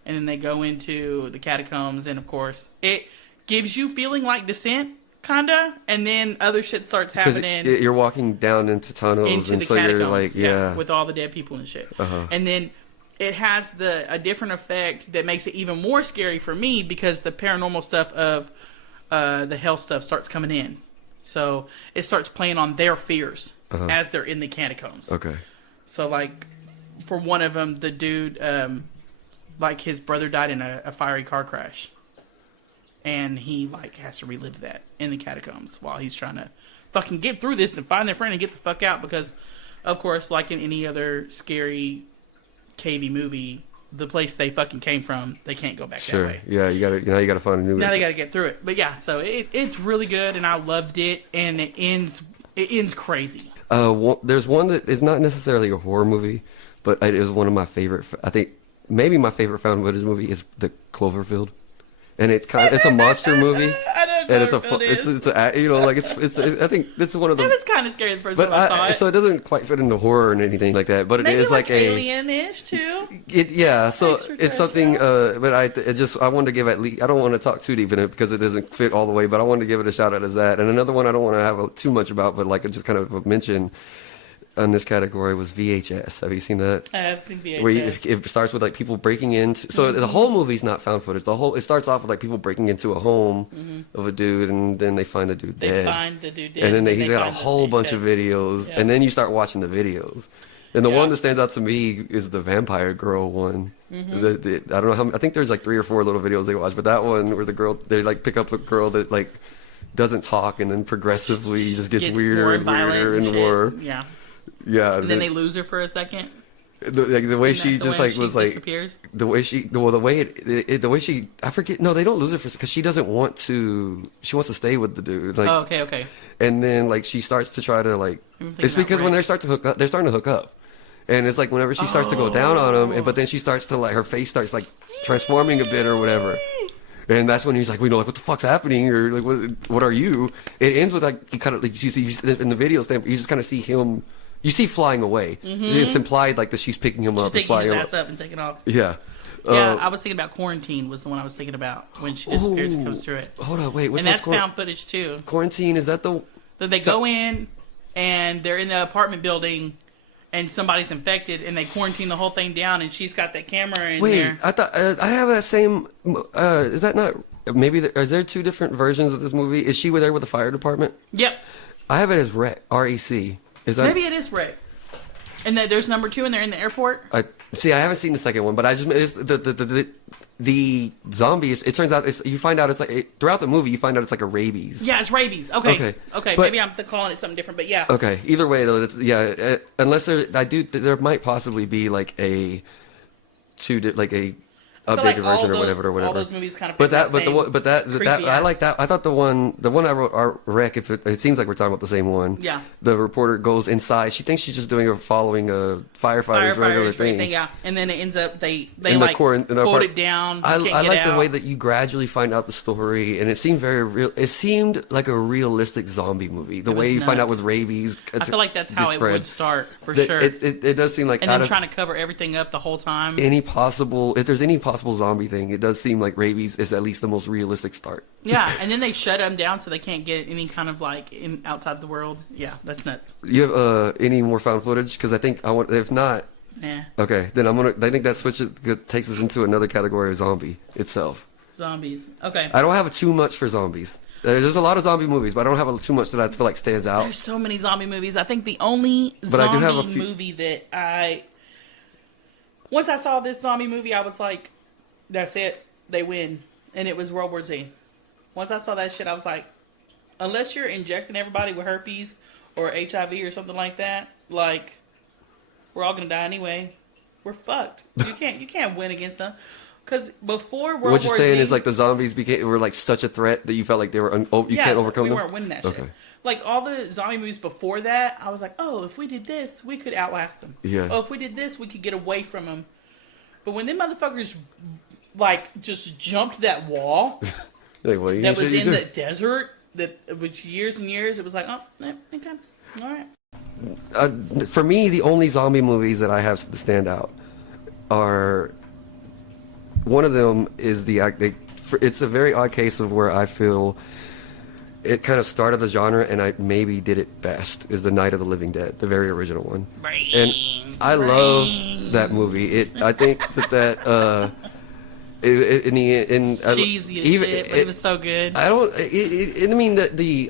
And then they go into the catacombs, and of course it gives you feeling like Descent, kinda, and then other shit starts happening. You're walking down into tunnels, Into and the so catacombs, you're like, yeah. with all the dead people and shit. Uh-huh. And then it has a different effect that makes it even more scary for me because the paranormal stuff of the hell stuff starts coming in. So it starts playing on their fears as they're in the catacombs. Okay. So like for one of them, the dude, like his brother died in a fiery car crash. And he like has to relive that in the catacombs while he's trying to fucking get through this and find their friend and get the fuck out because, of course, like in any other scary, cavey movie, the place they fucking came from, they can't go back that Sure. way. Yeah, you gotta find a new. Now they got to get through it. But yeah, so it's really good and I loved it, and it ends crazy. There's one that is not necessarily a horror movie, but it is one of my favorite. I think maybe my favorite found footage movie is The Cloverfield, and it's a monster movie. I know And it's I think it's one of the. It was kind of scary the first time I saw it. So it doesn't quite fit into horror and anything like that, but it Maybe is like a alien-ish too. So it's something. Extraterrestrial. But I wanted to give at least. I don't want to talk too deep in it because it doesn't fit all the way. But I wanted to give it a shout out as that. And another one I don't want to have too much about, but like just kind of a mention on this category was VHS. Have you seen that? I have seen VHS. Where it starts with like people breaking into. So the whole movie's not found footage. It starts off with like people breaking into a home of a dude, and then they find the dude dead. They find the dude dead, and then he's they got a find the whole bunch of VHS. videos, Yeah. and then you start watching the videos. And the Yeah. one that stands out to me is the vampire girl one. I don't know how. I think there's like 3 or 4 little videos they watch, but that one where they like pick up a girl that like doesn't talk, and then progressively just gets weirder more and weirder and shit. more. Yeah. Yeah, And then they lose her for a second. the way she That's just the way like was she like disappears. the way she I forget. No, they don't lose her because she doesn't want to. She wants to stay with the dude. Like, Oh, okay. and then like she starts to try to like. I'm thinking It's because about when they Rick. start to hook up, they're starting to hook up, and it's like whenever she starts to go down on him, but then she starts to like her face starts like transforming a bit or whatever. And that's when he's like, like, what the fuck's happening? Or like, what are you? It ends with like, you kind of like, you see in the video stamp, you just kind of see him. You see flying away. It's implied like that she's picking him up and Taking flying his him ass up and taking off. Yeah. Yeah, I was thinking about Quarantine was the one I was thinking about when she disappears and comes through it. Hold on, wait. And that's found footage too. Quarantine, is that the... So they go in and they're in the apartment building and somebody's infected and they quarantine the whole thing down and she's got that camera in Wait, there. I thought... I have that same... is that not... Maybe... Is there 2 different versions of this movie? Is she there with the fire department? Yep. I have it as REC. R-E-C. Is that... Maybe it is Rick. And there's number 2 and they're in the airport. I haven't seen the second one, but I just it's the zombies. It turns out you find out it's like throughout the movie you find out it's like a rabies. Yeah, it's rabies. Okay. But- Maybe I'm calling it something different, but yeah. Okay. Either way though, unless there might possibly be like a updated version or whatever. All those movies kind of. But pick that creepy I ass. like that. I thought the one I wrote, our Rec. If it seems like we're talking about the same one. Yeah. The reporter goes inside. She thinks she's just following a firefighter's regular thing. Yeah, and then it ends up they In like in the hold apart- it down. I can't like get the out. way that you gradually find out the story, and it seemed very real. It seemed like a realistic zombie movie. The It way was you find out nuts. with rabies. I feel like that's how it would start for That- sure. It does seem like and out then of trying to cover everything up the whole time. if there's any possible possible zombie thing, it does seem like rabies is at least the most realistic start. Yeah, and then they shut them down so they can't get any kind of like outside the world. Yeah, that's nuts. You have any more found footage? Because I think I want. If not, Nah, okay, then I'm gonna. I think that takes us into another category of zombie itself. zombies. Okay. I don't have too much for zombies. There's a lot of zombie movies, but I don't have too much that I feel like stands out. There's so many zombie movies. I think the only But I do have a zombie few- movie that once I saw this zombie movie, I was like, that's it. They win. And it was World War Z. Once I saw that shit, I was like, unless you're injecting everybody with herpes or HIV or something like that, like, we're all going to die anyway. We're fucked. You can't win against them. Because before World War Z... What you're saying is like the zombies were like such a threat that you felt like they were can't overcome we them? weren't winning that shit. Okay. Like all the zombie movies before that, I was like, oh, if we did this, we could outlast them. Yeah. Oh, if we did this, we could get away from them. But when them motherfuckers like just jumped that wall Like, well, that was in the desert, which years and years, it was like, oh, okay, all right. For me, the only zombie movies that I have to stand out are... One of them is it's a very odd case of where I feel it kind of started the genre and I maybe did it best, is the Night of the Living Dead, the very original one. And I love that movie. I think cheesy as shit, but it was so good. I don't. I mean,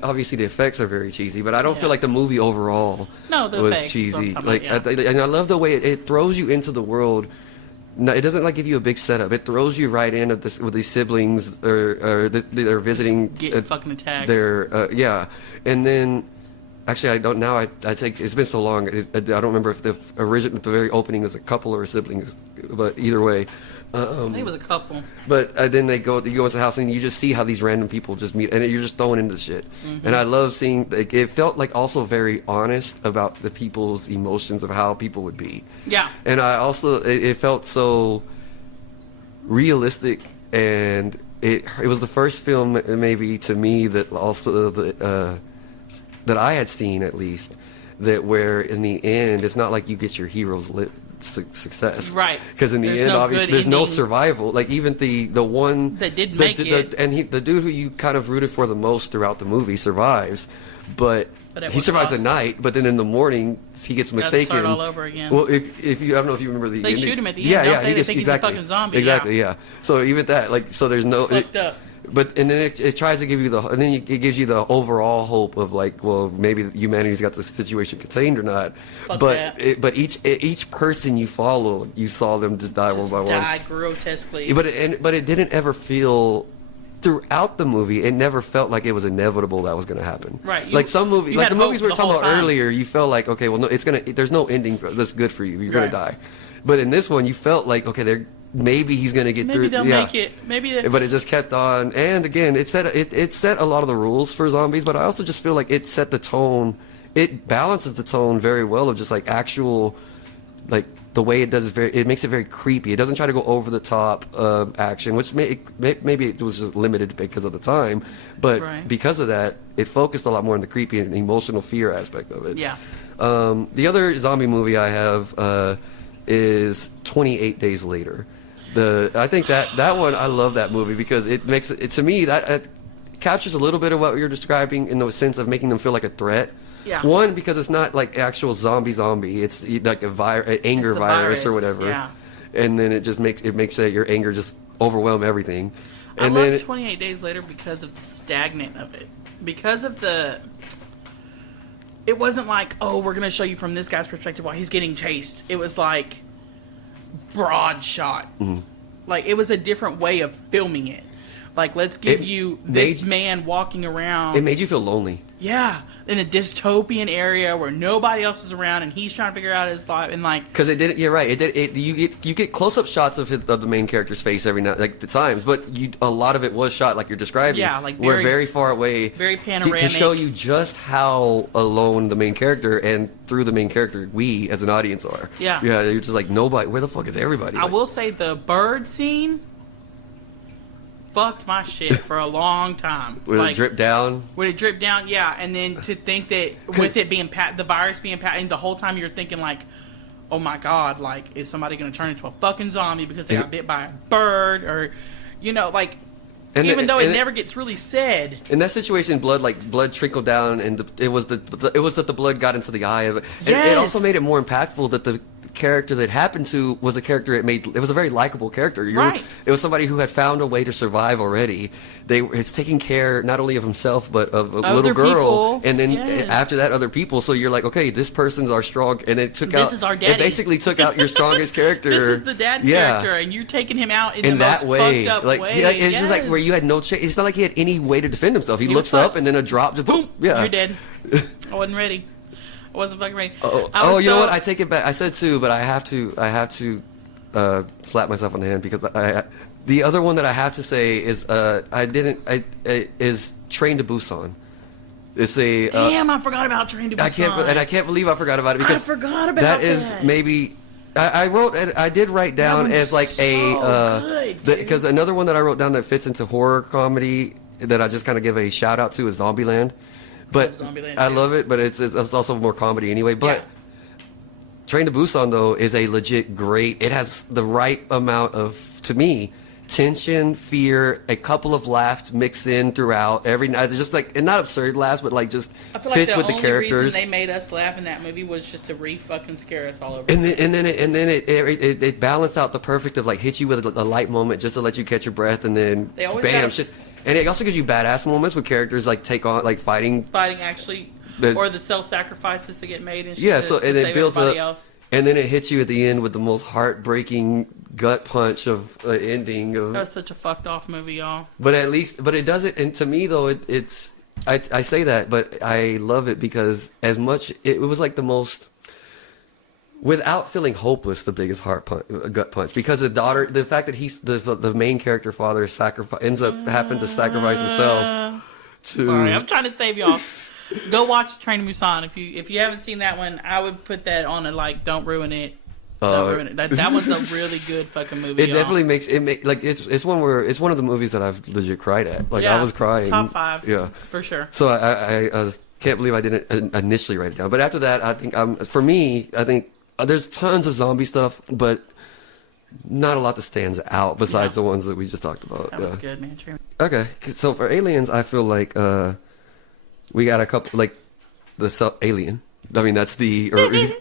obviously the effects are very cheesy, but I don't feel like the movie overall the was effects, cheesy. that's what I'm Like, talking about, and I love the way it throws you into the world. No, it doesn't like give you a big setup. It throws you right in with these siblings or they're visiting. Get fucking attacked. Yeah, and then actually I don't now. I think it's been so long. I don't remember if the very opening is a couple or siblings, but either way. I think it was a couple. But then you go into the house and you just see how these random people just meet, and you're just thrown into shit. Mm-hmm. And I love seeing it felt like also very honest about the people's emotions of how people would be. Yeah. And I also it felt so realistic, and it was the first film maybe to me that also that I had seen at least that where in the end it's not like you get your heroes success, right? Because in the end, obviously, there's no survival. Like even the one that didn't make it, and the dude who you kind of rooted for the most throughout the movie survives, but he survives at night. But then in the morning, he gets mistaken. Start all over again. Well, if you, I don't know if you remember the they ending. shoot him at the end. Yeah, They gets think exactly he's a fucking zombie. exactly. Yeah. So even that, like, so there's no. Fucked up. But and then it tries to give you it gives you the overall hope of like, well, maybe humanity's got the situation contained or not. But each person you followed, you saw them just die one by one. Died grotesquely. But it didn't ever feel throughout the movie. It never felt like it was inevitable that was going to happen. Right. Like some movies, like the movies we were talking about time. earlier, you felt like, okay, well, no, there's no ending that's good for you. You're going to Right. die. But in this one, you felt like, okay, maybe he's going to get through. Maybe they'll make it. Maybe. But it just kept on, and again, it set a lot of the rules for zombies. But I also just feel like it set the tone. It balances the tone very well of just like actual, like the way it does it makes it very creepy. It doesn't try to go over the top action, which maybe it was just limited because of the time, but Right. because of that, it focused a lot more on the creepy and emotional fear aspect of it. Yeah. The other zombie movie I have is 28 Days Later. I think that one, I love that movie because it makes it, to me, that it captures a little bit of what you're describing in the sense of making them feel like a threat. Yeah. One, because it's not like actual zombie. It's like an anger It's the virus or virus, whatever. yeah. And then it just makes your anger just overwhelm everything. I And love then 28 Days Later because of the stagnant of it. Because of it wasn't like, oh, we're going to show you from this guy's perspective while he's getting chased. It was like broad shot. Mm-hmm. Like it was a different way of filming it. Like let's give you this man walking around. it made you feel lonely. Yeah, in a dystopian area where nobody else is around and he's trying to figure out his life and like. Because it didn't. You're right. It did. You get close up shots of the main character's face every now like the times, but a lot of it was shot like you're describing. Yeah, like we're very far away. very to panoramic. show you just how alone the main character and through the main character we as an audience are. Yeah. Yeah. You're just like nobody. Where the fuck is everybody? I will say the bird scene fucked my shit for a long time. When it dripped down. When it dripped down, yeah. And then to think that with it being the virus being patented, the whole time you're thinking like, oh my god, like, is somebody going to turn into a fucking zombie because they got bit by a bird, or, you know, like, even though it never gets really said. In that situation, blood trickled down, and it was that the blood got into the eye of it. And it also made it more impactful that the character that happened to was a character it was a very likable character. Right. It was somebody who had found a way to survive already. It's taking care not only of himself but of a little girl, people. and then after that other people. So you're like, okay, this person's our strong, and it took This is our daddy. It basically took out your strongest character. This is the dad character, and you're taking him out in the that most way. fucked up Like, way. it's just like where you had no chance. It's not like he had any way to defend himself. He looks up and then a drop, just boom. Yeah, you're dead. I wasn't ready. I wasn't fucking ready. Oh, you know what? I take it back. I said two, but I have to slap myself on the hand because the other one that I have to say is is Train to Busan. It's a damn. I forgot about Train to Busan. I can't believe I forgot about it because I forgot about that. That is maybe. I did write down as like because another one that I wrote down that fits into horror comedy that I just kind of give a shout out to is Zombieland. But I love it, but it's also more comedy anyway. But Train to Busan, though, is a legit great. It has the right amount of, to me, tension, fear, a couple of laughs mixed in throughout every night. Just like, and not absurd laughs, but like just fits with the characters. The only reason they made us laugh in that movie was just to fucking scare us all over. And then it balanced out the perfect of like hit you with a light moment just to let you catch your breath, and then bam, shit. And it also gives you badass moments with characters like take on like fighting actually, or the self-sacrifices that get made and shit. Yeah, so and it builds up, else. And then it hits you at the end with the most heartbreaking gut punch of ending. That was such a fucked off movie, y'all. But it does it, and to me though, it's I say that, but I love it because as much it was like the most. Without feeling hopeless, the biggest gut punch, because the fact that he's the main character father ends up having to sacrifice himself. Sorry, I'm trying to save y'all. Go watch Train to Busan if you haven't seen that one. I would put that on don't ruin it. Don't ruin it. That was a really good fucking movie. It definitely makes it's one of the movies that I've legit cried at. Like I was crying. Top 5. Yeah, for sure. So I can't believe I didn't initially write it down. But after that, I think I think. There's tons of zombie stuff, but not a lot that stands out besides the ones that we just talked about. That was good, man. True. Okay, so for Aliens, I feel like we got a couple like Alien. I mean, that's the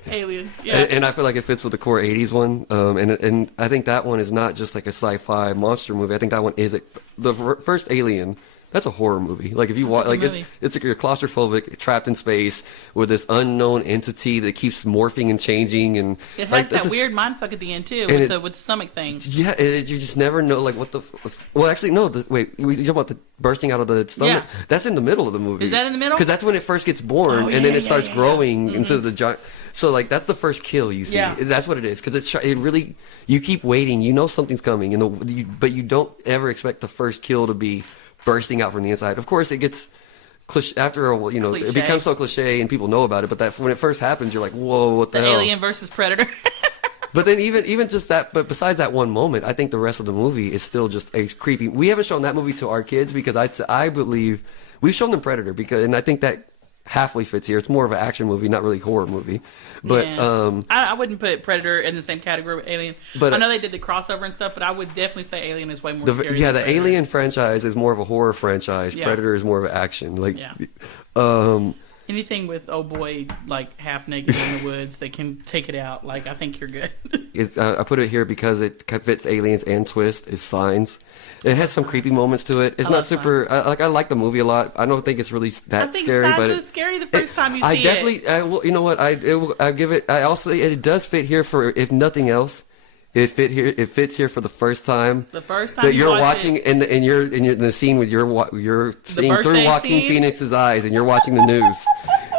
Alien. Yeah, and I feel like it fits with the core '80s one. And I think that one is not just like a sci-fi monster movie. I think that one is the first Alien. That's a horror movie. Like if you watch, like it's like you're claustrophobic, trapped in space with this unknown entity that keeps morphing and changing, and it has that weird mindfuck at the end too, with the stomach thing. Yeah, you just never know like what the. Well, actually, no. Wait, you talk about the bursting out of the stomach. Yeah. That's in the middle of the movie. Is that in the middle? Because that's when it first gets born, and then it starts growing into the giant. So like that's the first kill you see. Yeah. That's what it is because it really you keep waiting. You know something's coming, but you don't ever expect the first kill to be bursting out from the inside. Of course, it gets after a while, it becomes so cliche and people know about it. But when it first happens, you're like, "Whoa, what the hell?" Alien versus Predator. But then even just that, but besides that one moment, I think the rest of the movie is still just a creepy. We haven't shown that movie to our kids because I believe we've shown them Predator and I think that halfway fits here. It's more of an action movie, not really horror movie. But I wouldn't put Predator in the same category with Alien. But I know they did the crossover and stuff, but I would definitely say Alien is way more scary. Yeah, the Alien franchise is more of a horror franchise. Yeah. Predator is more of an action. Anything with boy like half naked in the woods that can take it out. Like I think you're good. I put it here because it fits Aliens and Twist. Is Signs. It has some creepy moments to it. It's not super. I like the movie a lot. I don't think it's really that scary. I think Signs was scary the first time you see it. I definitely. You know what? I give it. I also it does fit here for if nothing else. It fits here for the first time. The first time that you're watching, and you're in the scene with you're seeing through Joaquin Phoenix's eyes, and you're watching the news,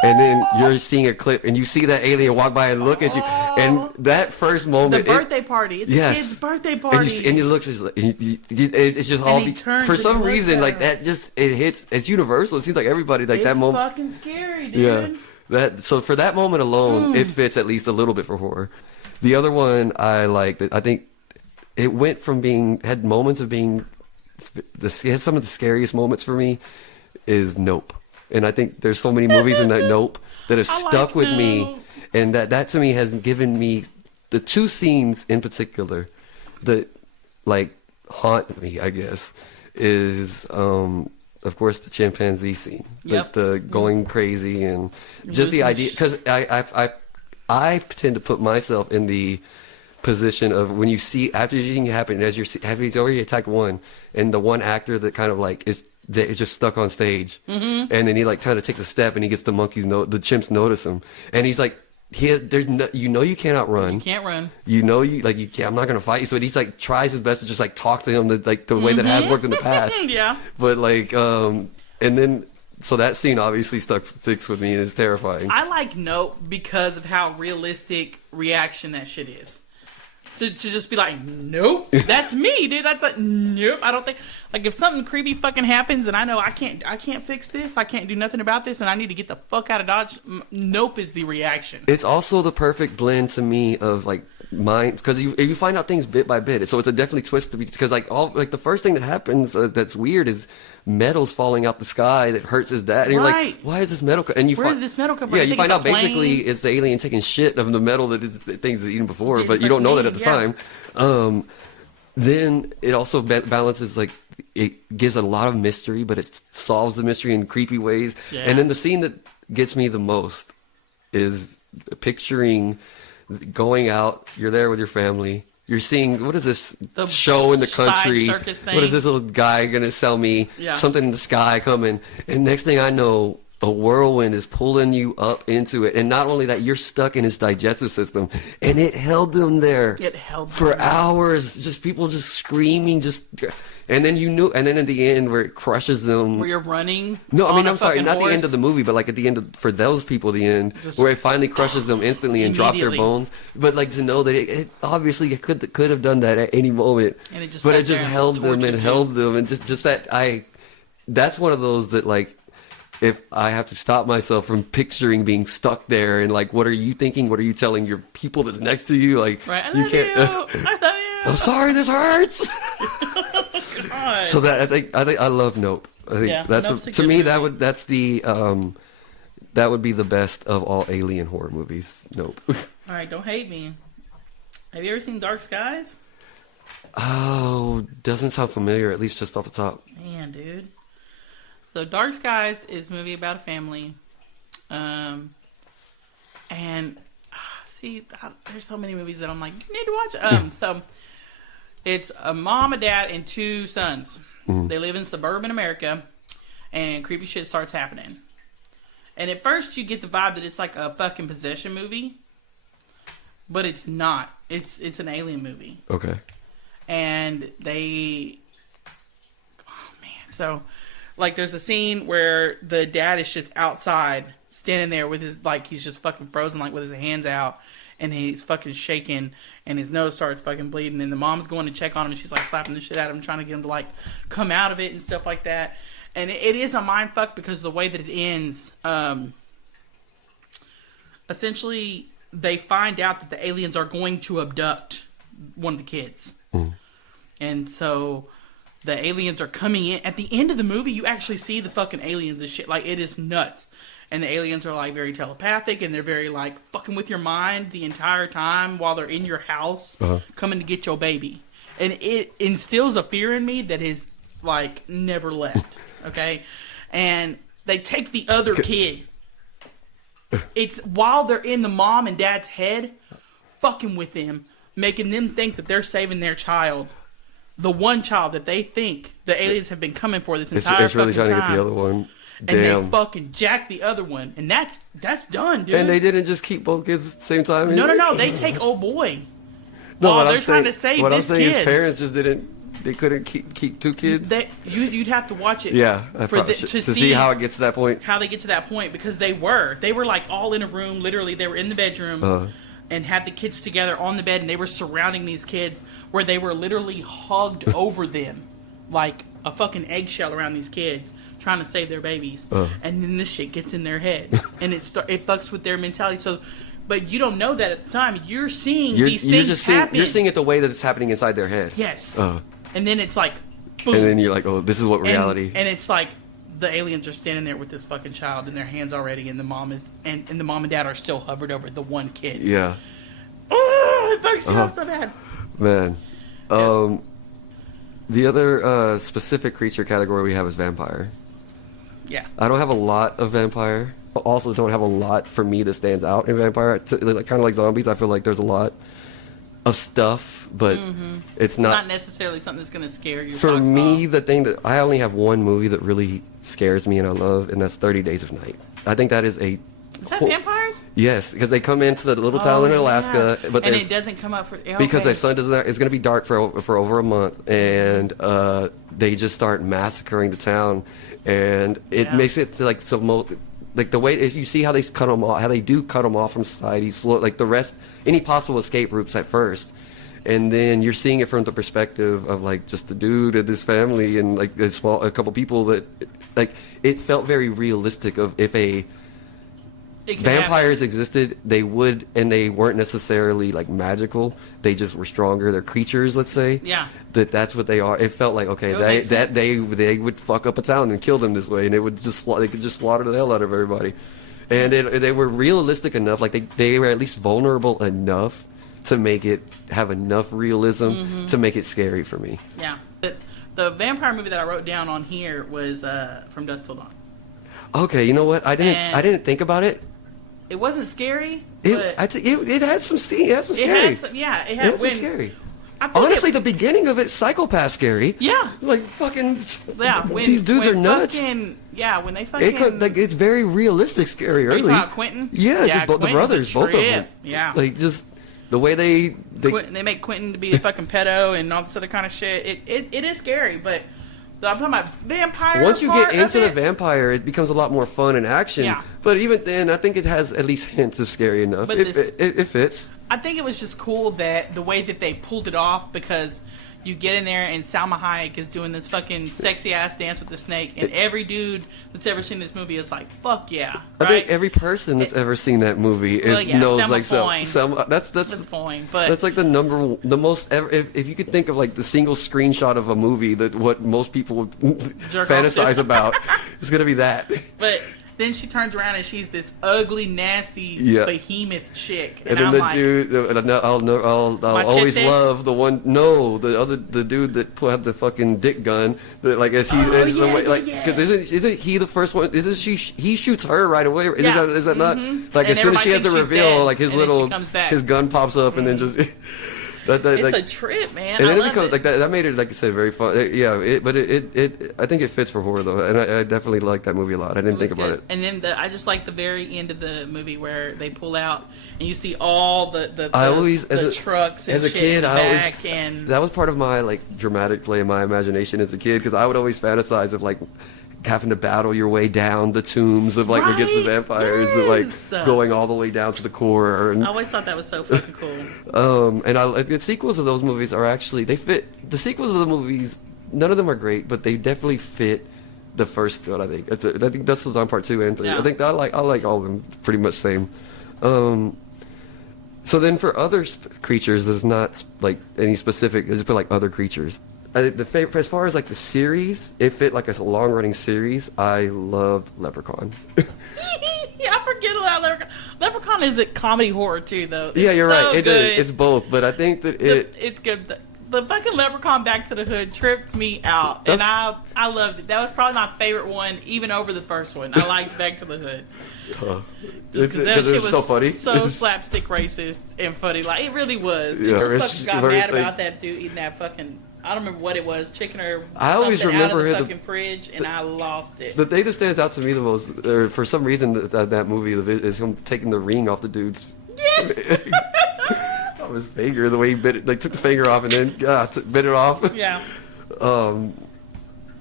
and then you're seeing a clip, and you see that alien walk by and look at you, and that first moment, the birthday party, it's a kid's birthday party, and you look, it's just all for some reason like that. Just it hits. It's universal. It seems like everybody like that moment. It's fucking scary, dude. Yeah, so for that moment alone, it fits at least a little bit for horror. The other one I like that I think it went from had moments of being it has some of the scariest moments for me is Nope, and I think there's so many movies in that Nope that have stuck with me, and that to me has given me the two scenes in particular that like haunt me, I guess, is of course the chimpanzee scene, Yep. the going crazy and just the Losing idea, because I tend to put myself in the position of when you see after you've seen it happen, as he's already attacked one, and the one actor that kind of like is just stuck on stage, and then he like kind of takes a step and he gets the the chimps notice him, and he's like, there's no, you cannot run. You can't run. You can't, I'm not gonna fight you. So he's like tries his best to just like talk to him the way that has worked in the past. Yeah. But like and then so that scene obviously sticks with me and is terrifying. I like Nope because of how realistic reaction that shit is. To just be like, nope, that's me, dude. That's like, nope. I don't think, like, if something creepy fucking happens and I know I can't fix this, I can't do nothing about this, and I need to get the fuck out of Dodge. Nope is the reaction. It's also the perfect blend to me of like mind, because you find out things bit by bit. So it's a definitely twist to be, because like the first thing that happens that's weird is metal's falling out the sky that hurts his dad, and you're like, why is this metal? And you Where did this metal come from? Yeah, You you think find it's out a plane? basically it's the alien taking shit of the metal that things he's eaten before, Yeah, but you don't know that at the yeah. time. Then it also balances, like, it gives a lot of mystery, but it solves the mystery in creepy ways. Yeah. And then the scene that gets me the most is picturing going out, you're there with your family, you're seeing, what is this The show in the side country? circus thing. What is this little guy gonna sell me? Yeah. Something in the sky coming. And next thing I know, a whirlwind is pulling you up into it. And not only that, you're stuck in his digestive system. And it held them there. It held for them there. hours. Just people just screaming, and then and then at the end where it crushes them. Where you're running. No, I on mean, a I'm sorry, fucking not the end horse. of the movie, but like at the end for those people, the end Just- where it finally crushes them instantly and drops their Immediately. bones. But like to know that it obviously it could have done that at any moment, And it just but sat it just there and held them and tortured you. held them, and just that that's one of those that like. If I have to stop myself from picturing being stuck there and like, what are you thinking? What are you telling your people that's next to you? Like, Right, I you love can't. you. I love you. I'm sorry, this hurts. God. So that I love Nope. I think Yeah, that's Nope's a to good me movie. that would be the best of all alien horror movies. Nope. All right, don't hate me. Have you ever seen Dark Skies? Oh, doesn't sound familiar. At least just off the top. Man, dude. So Dark Skies is a movie about a family. And see, there's so many movies that I'm like, you need to watch. So it's a mom, a dad, and two sons. They live in suburban America, and creepy shit starts happening. And at first you get the vibe that it's like a fucking possession movie, but it's not. It's an alien movie. Okay. And so like there's a scene where the dad is just outside standing there with his, like, he's just fucking frozen, like with his hands out, and he's fucking shaking, and his nose starts fucking bleeding, and the mom's going to check on him, and she's like slapping the shit out of him, trying to get him to like come out of it and stuff like that. And it is a mind fuck because the way that it ends, essentially they find out that the aliens are going to abduct one of the kids. And so the aliens are coming in. At the end of the movie, you actually see the fucking aliens and shit. Like, it is nuts. And the aliens are, like, very telepathic, and they're very, like, fucking with your mind the entire time while they're in your house, coming to get your baby. And it instills a fear in me that is, like, never left. Okay? And they take the other kid. It's while they're in the mom and dad's head, fucking with them, making them think that they're saving their child. The one child that they think the aliens have been coming for this entire It's really fucking trying to time. get the other one. And Damn. they fucking jack the other one. And that's done, dude. And they didn't just keep both kids at the same time. No. They take old boy. No, while what they're I'm trying saying- to save what this I'm saying kid. is parents just didn't. They couldn't keep two kids. You'd have to watch it. Yeah, I probably should, to to see how it gets to that point. how they get to that point, because they were like all in a room. Literally, they were in the bedroom and had the kids together on the bed, and they were surrounding these kids where they were literally hugged over them like a fucking eggshell around these kids, trying to save their babies. And then this shit gets in their head, and it fucks with their mentality. So, but you don't know that at the time. You're seeing these things happen. You're seeing it the way that it's happening inside their head. Yes. Uh, And then it's like, boom. and then you're like, oh, this is what reality. And it's like the aliens are standing there with this fucking child in their hands already, and the mom is and the mom and dad are still hovered over the one kid. yeah. It fucks you up so bad. Man. The other specific creature category we have is vampire. Yeah. I don't have a lot of vampire. I also don't have a lot for me that stands out in vampire. Kind of like zombies, I feel like there's a lot of stuff, but it's Not necessarily something that's going to scare you. For me, the thing that I only have one movie that really scares me and I love, and that's 30 Days of Night. I think that is a... Is that vampires? Yes, because they come into the little town in Alaska, but and it doesn't come up for because the sun doesn't. It's going to be dark for over a month, and they just start massacring the town, and it makes it like like the way you see how they cut them off, how they do cut them off from society, slow, like the rest, any possible escape routes at first, and then you're seeing it from the perspective of like just the dude and his family and like a couple people that like it felt very realistic of if vampires existed, they would, and they weren't necessarily like magical. They just were stronger. They're creatures, let's say. Yeah. That's what they are. It felt like okay, they would fuck up a town and kill them this way, and it would just they could just slaughter the hell out of everybody. And they were realistic enough, like they were at least vulnerable enough to make it have enough realism to make it scary for me. Yeah. The vampire movie that I wrote down on here was From Dusk Till Dawn. Okay, you know what? I didn't think about it. It wasn't scary. It had some scary. It had some scary. Honestly, the beginning of it, psychopath scary. Yeah. Like fucking. Yeah. These dudes are nuts. When they fucking. It's very realistic scary early. Are you talking about Quentin? Yeah, the brothers, both of them. Yeah. Like just the way they make Quentin to be a fucking pedo and all this other kind of shit. It is scary, but. I'm talking about vampire. Once you get into the vampire, it becomes a lot more fun and action. Yeah. But even then, I think it has at least hints of scary enough. But it fits. I think it was just cool that the way that they pulled it off, because you get in there and Salma Hayek is doing this fucking sexy ass dance with the snake, and every dude that's ever seen this movie is like, "Fuck yeah!" Right? I think every person that's ever seen that movie knows Selma like Foyne. That's fine, but that's like the most ever. If you could think of like the single screenshot of a movie that what most people would fantasize about, it's gonna be that. But then she turns around and she's this ugly, nasty behemoth chick, and then I'll always love the one. No, the dude that had the fucking dick gun. That like as he's because isn't he the first one? Isn't he shoots her right away? Is that not like and as soon as she has the reveal, dead, like his gun pops up and then just. It's a trip, man. And then it becomes like that. That made it, like I said, very fun. But I think it fits for horror though, and I definitely like that movie a lot. I didn't think about it. And then I just like the very end of the movie where they pull out and you see all the trucks and as a shit kid, that was part of my like dramatic play in my imagination as a kid because I would always fantasize of like having to battle your way down the tombs of like against the vampires, like going all the way down to the core. And I always thought that was so fucking cool. And the sequels of those movies are actually they fit. The sequels of the movies, none of them are great, but they definitely fit the first one. I think Dusk Till Dawn Part 2 and 3. Yeah. I think I like all of them pretty much same. So then for other creatures, there's not like any specific. There's just like other creatures. As far as like the series, it fit like a long running series. I loved Leprechaun. I forget about Leprechaun. Leprechaun is a comedy horror too, though. Yeah, you're right. Good. It's both, but I think that it's good. The fucking Leprechaun Back to the Hood tripped me out, and I loved it. That was probably my favorite one, even over the first one. I liked Back to the Hood. Because that shit was so funny, so slapstick racist and funny. Like it really was. Yeah. And fucking got mad about that dude eating that fucking. I don't remember what it was, chicken or I always something remember out of the fucking fridge, and I lost it. The thing that stands out to me the most, for some reason, that movie is him taking the ring off the dude's. Yeah. That was finger the way he bit it, like took the finger off and then bit it off. Yeah.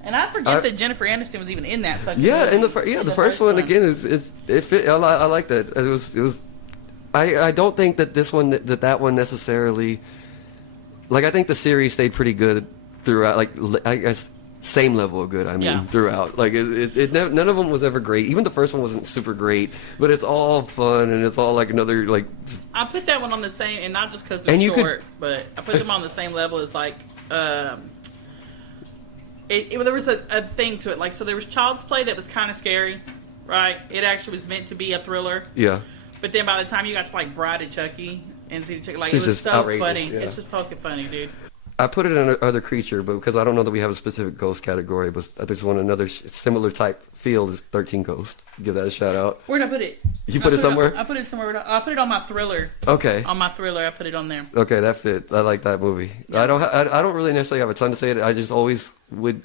And I forget that Jennifer Aniston was even in that fucking. Yeah, movie. And the first one again is it fit. I like that. It was. I don't think that that one necessarily. Like I think the series stayed pretty good throughout. Like I guess same level of good. I mean throughout. Like none of them was ever great. Even the first one wasn't super great, but it's all fun and it's all like another like. I put that one on the same, and not just because they're short, but I put them on the same level as like. There was a thing to it, like so there was Child's Play that was kind of scary, right? It actually was meant to be a thriller. Yeah. But then by the time you got to like Bride of Chucky, and see the chick. Like It's it was just so outrageous, funny. yeah. It's just fucking funny, dude. I put it in another creature, but because I don't know that we have a specific ghost category, but I just want another similar type field is 13 Ghosts. Give that a shout out. Where'd I put it? You put it somewhere? I put it somewhere. I put it on my Thriller. Okay. On my Thriller, I put it on there. Okay, that fit. I like that movie. Yeah. I don't really necessarily have a ton to say. I just always would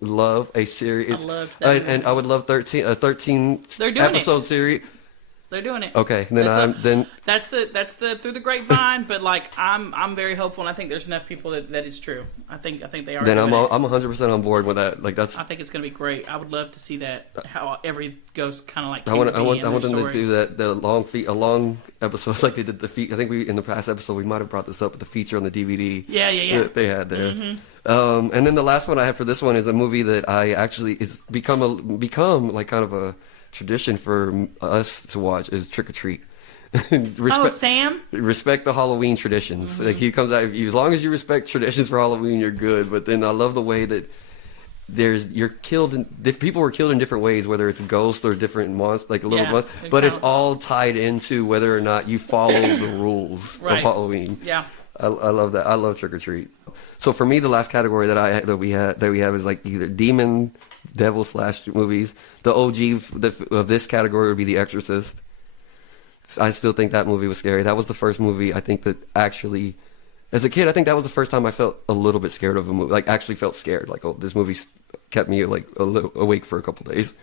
love a series. I loved that and I would love 13 They're doing episode series. They're doing it. Okay, then That's the through the grapevine, but like I'm very hopeful, and I think there's enough people that it's true. I think they are. then doing it. I'm 100% on board with that. Like that's I think it's gonna be great. I would love to see that how every ghost kind of like. I want them to do that the long episodes like they did the feat. I think we in the past episode we might have brought this up with the feature on the DVD. Yeah. That they had there. And then the last one I have for this one is a movie that I actually is become like kind of a tradition for us to watch is Trick or Treat. Sam. Respect the Halloween traditions. Like he comes out as long as you respect traditions for Halloween, you're good. But then I love the way that people were killed in different ways, whether it's ghosts or different monsters, like little monsters. But it's all tied into whether or not you follow the rules of Halloween. Yeah. I love that. I love Trick or Treat. So for me, the last category that we have is like either demon, devil / movies. The OG of this category would be The Exorcist. I still think that movie was scary. That was the first movie I think that actually, as a kid, I think that was the first time I felt a little bit scared of a movie. Like actually felt scared. Like, oh, this movie kept me like a little awake for a couple days.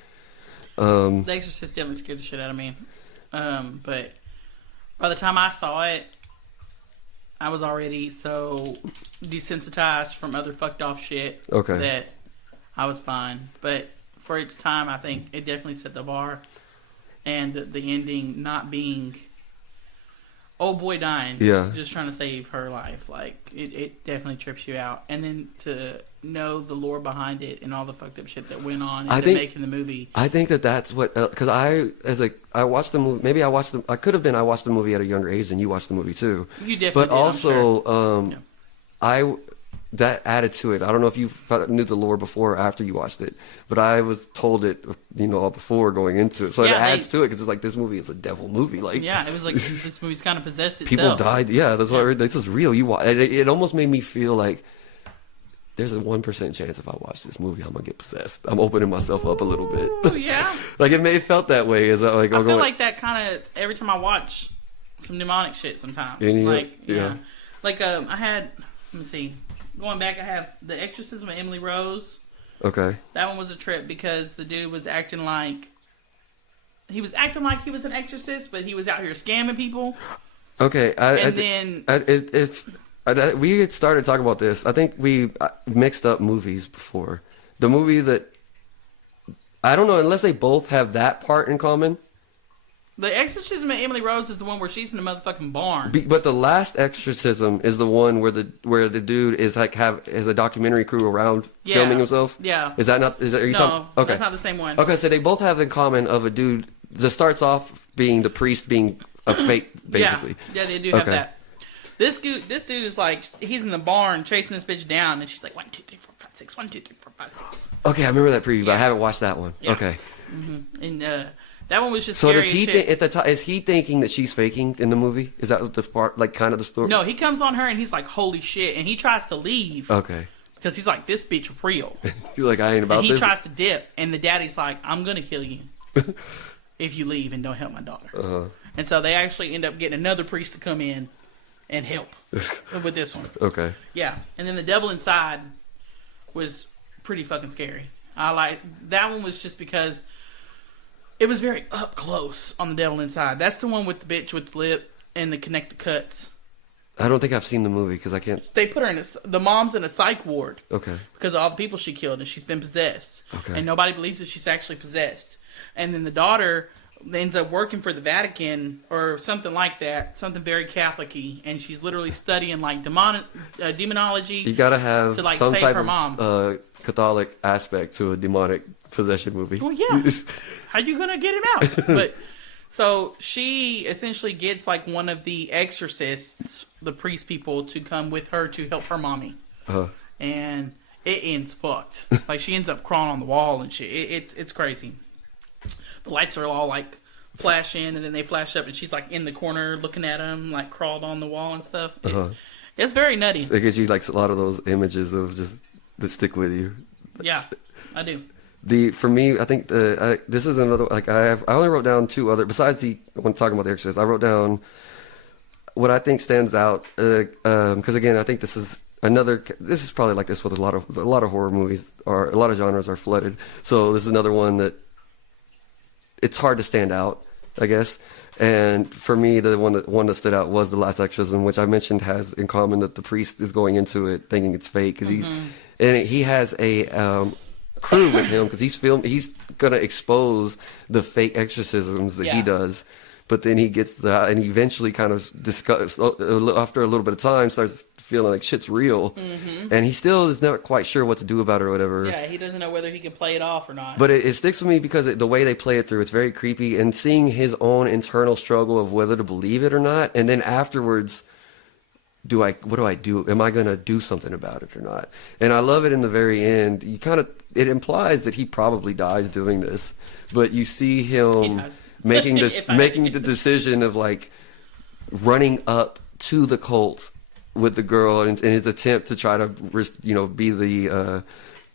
The Exorcist definitely scared the shit out of me. But by the time I saw it, I was already so desensitized from other fucked off shit that I was fine. But for its time, I think it definitely set the bar. And the ending not being old boy dying, just trying to save her life, like it definitely trips you out. And then to know the lore behind it and all the fucked up shit that went on into making the movie. I think that's what because I watched the movie. Maybe I watched the. I could have been. I watched the movie at a younger age than you watched the movie too. You definitely. But did, also, sure. that added to it. I don't know if you knew the lore before or after you watched it, but I was told it, before going into it. So it adds to it because it's like this movie is a devil movie. Like, it was like this movie's kind of possessed itself. People died. Yeah, that's why this is real. It almost made me feel like there's a 1% chance if I watch this movie, I'm gonna get possessed. I'm opening myself up a little bit. Oh yeah. Like it felt that way. I feel like that kind of every time I watch some demonic shit. Sometimes, like I had. Let me see. Going back, I have The Exorcism of Emily Rose. Okay. That one was a trip because the dude was acting like he was an exorcist, but he was out here scamming people. Okay. We had started talking about this. I think we mixed up movies before. The movie that I don't know unless they both have that part in common. The Exorcism of Emily Rose is the one where she's in the motherfucking barn. But the last Exorcism is the one where the dude is like has a documentary crew around filming himself. Yeah. Is that not? Are you talking? Okay. That's not the same one. Okay, so they both have in common of a dude that starts off being the priest being a fake, basically. Yeah, they do have that. This dude is like he's in the barn chasing this bitch down, and she's like 1, 2, 3, 4, 5, 6. 1, 2, 3, 4, 5, 6. Okay, I remember that preview, but I haven't watched that one. Yeah. Okay. Mm-hmm. And that one was just so scary does he shit. at the time? Is he thinking that she's faking in the movie? Is that the part, like, kind of the story? No, he comes on her and he's like, "Holy shit!" and he tries to leave. Okay. Because he's like, "This bitch real." He's like, "I ain't about and this." He tries to dip, and the daddy's like, "I'm gonna kill you if you leave and don't help my daughter." Uh-huh. And so they actually end up getting another priest to come in and help with this one. Okay. Yeah, and then the devil inside was pretty fucking scary. I like that one was just because it was very up close on the devil inside. That's the one with the bitch with the lip and the connected cuts. I don't think I've seen the movie because I can't. They put her in the mom's in a psych ward. Okay. Because of all the people she killed and she's been possessed. Okay. And nobody believes that she's actually possessed. And then the daughter ends up working for the Vatican or something like that, something very Catholic-y, and she's literally studying like demonology. You gotta have to, like, some save type her mom. of Catholic aspect to a demonic possession movie. Well, yeah. How you gonna get him out? But so she essentially gets like one of the exorcists, the priest people, to come with her to help her mommy, and it ends fucked. Like she ends up crawling on the wall and shit. It's crazy. The lights are all like flash in, and then they flash up, and she's like in the corner looking at him, like crawled on the wall and stuff. It's very nutty. It gives you like a lot of those images of just that stick with you. Yeah, I do. For me, I think this is another, like I only wrote down two other, besides when talking about The Exorcist, I wrote down what I think stands out, because again, I think this is probably like this with a lot of horror movies, or a lot of genres are flooded. So this is another one that it's hard to stand out, I guess. And for me, the one that stood out was The Last Exorcism, which I mentioned has in common that the priest is going into it thinking it's fake, because he has a crew with him, because he's gonna expose the fake exorcisms that he does. But then he gets that, and he eventually kind of after a little bit of time starts feeling like shit's real, and he still is never quite sure what to do about it or whatever. Yeah, he doesn't know whether he can play it off or not. But it sticks with me because the way they play it through, it's very creepy, and seeing his own internal struggle of whether to believe it or not, and then afterwards, what do I do? Am I going to do something about it or not? And I love it in the very end. It implies that he probably dies doing this, but you see him making the decision of like running up to the cult with the girl in his attempt to try to be the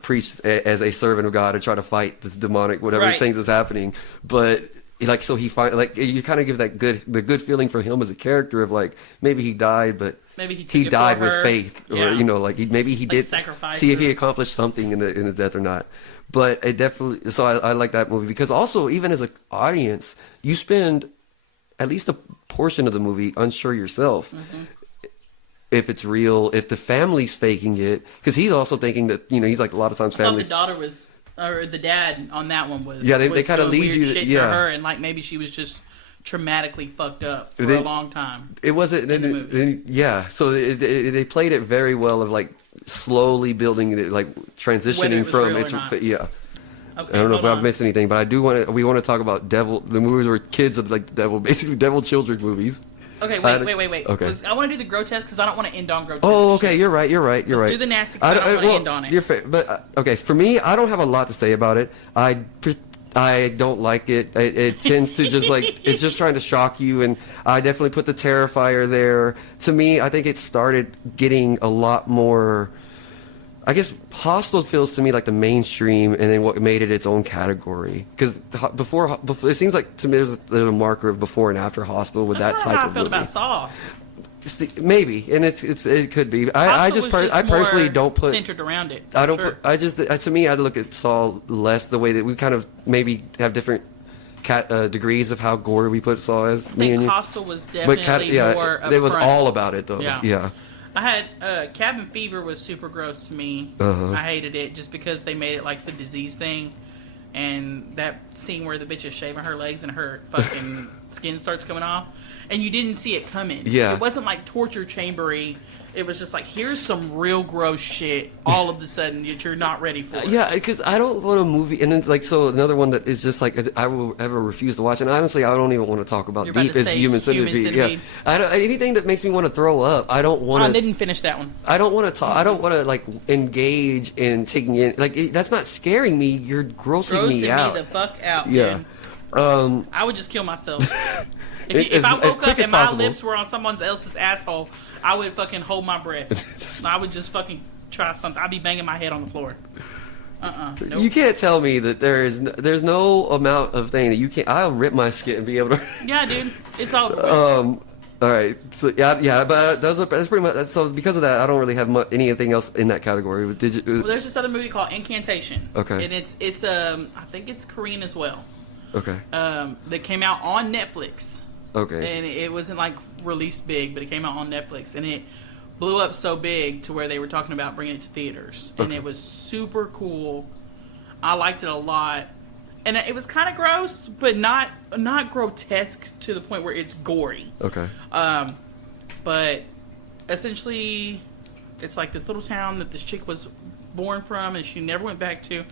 priest as a servant of God and try to fight this demonic whatever things is happening. But like, so you kind of give the good feeling for him as a character of like, maybe he died, but maybe he died with faith, or maybe he did sacrifice, see if he accomplished something in his death or not. But it definitely, so I like that movie, because also, even as an audience, you spend at least a portion of the movie unsure yourself if it's real, if the family's faking it, because he's also thinking that, he's like, a lot of times family. I thought the daughter was, or the dad on that one was. Yeah, they kind of lead you shit to her, and like maybe she was just traumatically fucked up for a long time. It wasn't in the movie. Yeah, so they played it very well of like slowly building it, like transitioning from it. Yeah. Okay, I don't know if I've missed anything, but I do we want to talk about the movies where kids are like the devil, basically devil children movies. Okay, wait. Okay. I want to do the grotesque because I don't want to end on grotesque. Oh, okay, you're right. Let's do the nasty because I don't want to end on it. You're fair, but okay, for me, I don't have a lot to say about it. I don't like it. It tends to just like, it's just trying to shock you, and I definitely put the Terrifier there. To me, I think it started getting a lot more, I guess Hostel feels to me like the mainstream, and then what made it its own category. Because before, it seems like to me there's a marker of before and after Hostel with that type of movie. That's how I felt about Saw. Maybe, and it could be. I personally don't put centered around it. I don't. To me, I look at Saw less the way that we kind of maybe have different degrees of how gory we put Saw as. I think Hostel was definitely more upfront. It was all about it though. Yeah. I had Cabin Fever was super gross to me. I hated it just because they made it like the disease thing, and that scene where the bitch is shaving her legs and her fucking skin starts coming off, and you didn't see it coming. Yeah, it wasn't like torture chambery. It was just like, here's some real gross shit all of a sudden that you're not ready for. Yeah, because I don't want a movie, and then like, so another one that is just like I will ever refuse to watch, and honestly I don't even want to talk about deep as Human Centipede. Yeah, anything that makes me want to throw up. I don't want to. I didn't finish that one. I don't want to talk. I don't want to like engage in taking in like that's not scaring me. You're grossing me out. Grossing me the fuck out. Yeah. Man. I would just kill myself. If I woke up and my lips were on someone else's asshole, I would fucking hold my breath. I would just fucking try something. I'd be banging my head on the floor. Nope. You can't tell me that there's no amount of thing that you can't. I'll rip my skin and be able to. Yeah, dude, it's over. All right, so yeah, but that's pretty much. So because of that, I don't really have anything else in that category. Well, there's this other movie called Incantation. Okay, and it's I think it's Korean as well. Okay. That came out on Netflix. Okay. And it wasn't like released big, but it came out on Netflix, and it blew up so big to where they were talking about bringing it to theaters, and it was super cool. I liked it a lot, and it was kind of gross, but not grotesque to the point where it's gory. Okay. But essentially, it's like this little town that this chick was born from, and she never went back to,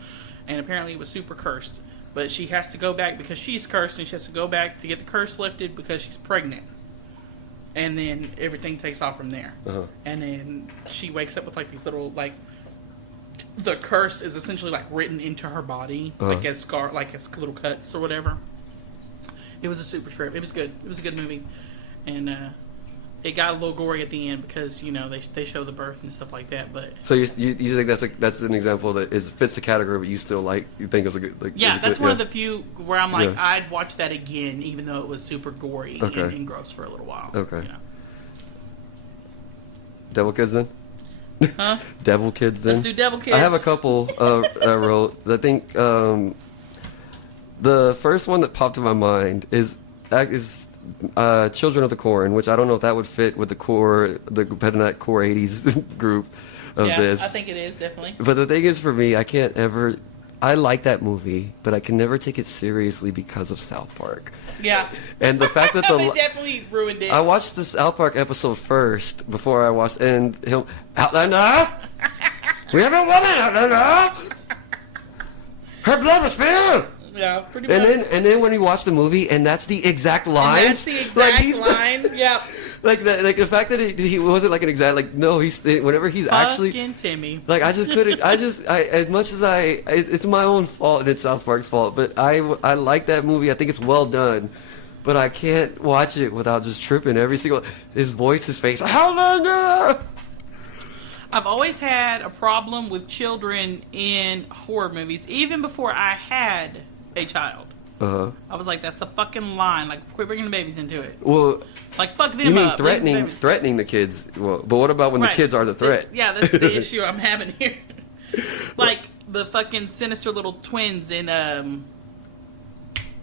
and apparently it was super cursed. But she has to go back because she's cursed, and she has to go back to get the curse lifted because she's pregnant. And then everything takes off from there. And then she wakes up with like these little, like, the curse is essentially like written into her body, like as little cuts or whatever. It was a super trip. It was good. It was a good movie, and it got a little gory at the end because they show the birth and stuff like that. But So you think that's an example that fits the category, but you still you think it was a good that's one of the few where I'm like, Yeah. I'd watch that again, even though it was super gory and gross for a little while. Okay. Devil Kids then. Huh? Devil Kids then. Let's do Devil Kids. I have a couple I wrote. I think the first one that popped in my mind is Children of the Corn, which I don't know if that would fit with the core 80s group of this. I think it is definitely. But the thing is, for me, I like that movie, but I can never take it seriously because of South Park. Yeah. And the fact that They definitely ruined it. I watched the South Park episode first before I watched, and he'll Outlander. We have a woman, Outlander. Her blood was spilled. Yeah, pretty much. And then when you watch the movie, and that's the exact line. That's the exact line. Yep. Like the fact that he wasn't like an exact whenever he's actually Fucking Timmy. like I just couldn't I as much as it's my own fault and it's South Park's fault, but I like that movie. I think it's well done, but I can't watch it without just tripping every single his voice, his face. Outlander. I've always had a problem with children in horror movies, even before I had a child. I was like, that's a fucking line. Like, quit bringing the babies into it. Well, Like, fuck them you mean up. threatening the kids? Well, but what about when the Right. kids are the threat? Yeah, that's the issue I'm having here. Like the fucking sinister little twins in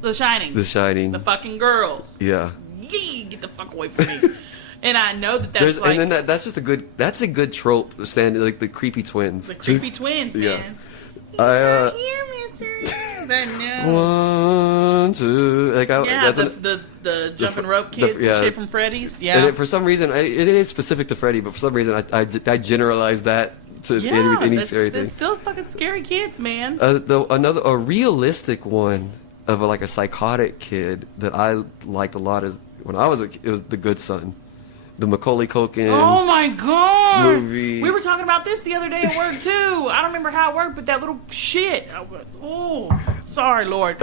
The Shining. The Shining. The fucking girls. Yeah. Yee, get the fuck away from me. And I know that's like and then that's just that's a good trope, standing like the creepy twins. the creepy twins, Yeah. man. I Here, mister. No. 1, 2, like Yeah, that's the jumping rope kids yeah. and shit from Freddy's. And Yeah. for some reason, it is specific to Freddy, but for some reason, I generalize that to Yeah, any that's scary thing. still fucking scary kids, man. A realistic one of like a psychotic kid that I liked a lot is when I was it was The Good Son, the Macaulay Culkin. Oh my god! movie. We were talking about this the other day at work too. I don't remember how it worked, but that little shit. Oh, sorry, Lord.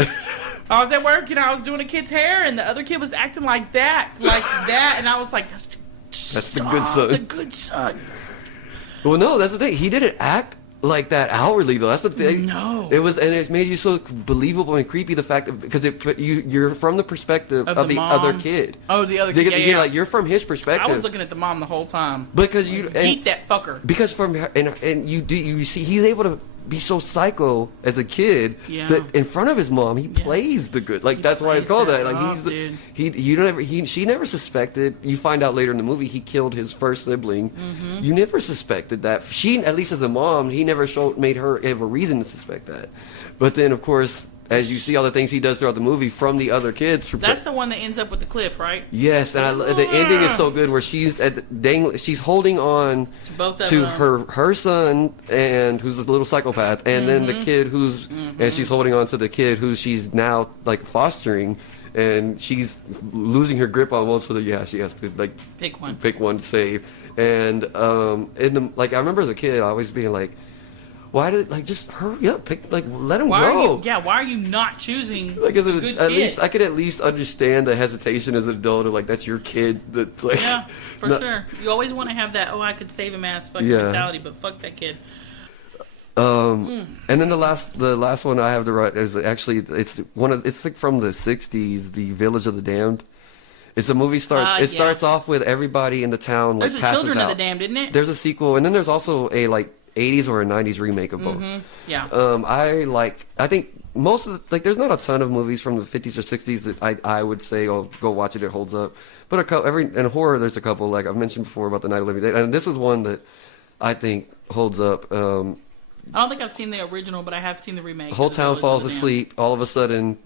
I was at work and I was doing a kid's hair, and the other kid was acting like that, and I was like, That's The Good Son. The Good Son. Well, no, that's the thing. He didn't act like that outwardly, though. That's the thing. No. It was, and it made you so believable and creepy. The fact that because you're from the perspective of the mom. other kid. Oh, the other kid. Yeah, You're yeah. like you're from his perspective. I was looking at the mom the whole time. because you Eat that fucker. Because from her, and you see he's able to be so psycho as a kid Yeah. that in front of his mom he plays the good, like He that's why it's plays called that that. Like off, he's dude. she never suspected. You find out later in the movie he killed his first sibling. Mm-hmm. You never suspected that. She, at least as a mom, he never made her have a reason to suspect that. But then of course, as you see all the things he does throughout the movie from the other kids. That's the one that ends up with the cliff, right? Yes, and the ending is so good where she's she's holding on To both of to them. her son and who's this little psychopath, and then the kid who's and she's holding on to the kid who she's now like fostering, and she's losing her grip on one, so that she has to like Pick one. pick one to save. And in the I remember as a kid always being like, why did just hurry up, let him go. Why are you not choosing Like a good at kid? least I could at least understand the hesitation as an adult of like that's your kid that's like Yeah, for not- sure. You always want to have that, I could save him ass fucking Yeah. mentality, but fuck that kid. And then the last one I have to write is actually it's like from the '60s, The Village of the Damned. It's a movie starts off with everybody in the town like There's a passes Children out. of the Damned, isn't it? There's a sequel, and then there's also a like '80s or a '90s remake of both. Yeah. I think most of the, there's not a ton of movies from the 50s or 60s that I would say, oh, go watch it, it holds up. But in horror, there's a couple, like I've mentioned before about The Night of the Living Dead, and this is one that I think holds up. I don't think I've seen the original, but I have seen the remake. The whole of The town Village falls of the Damned. asleep. All of a sudden,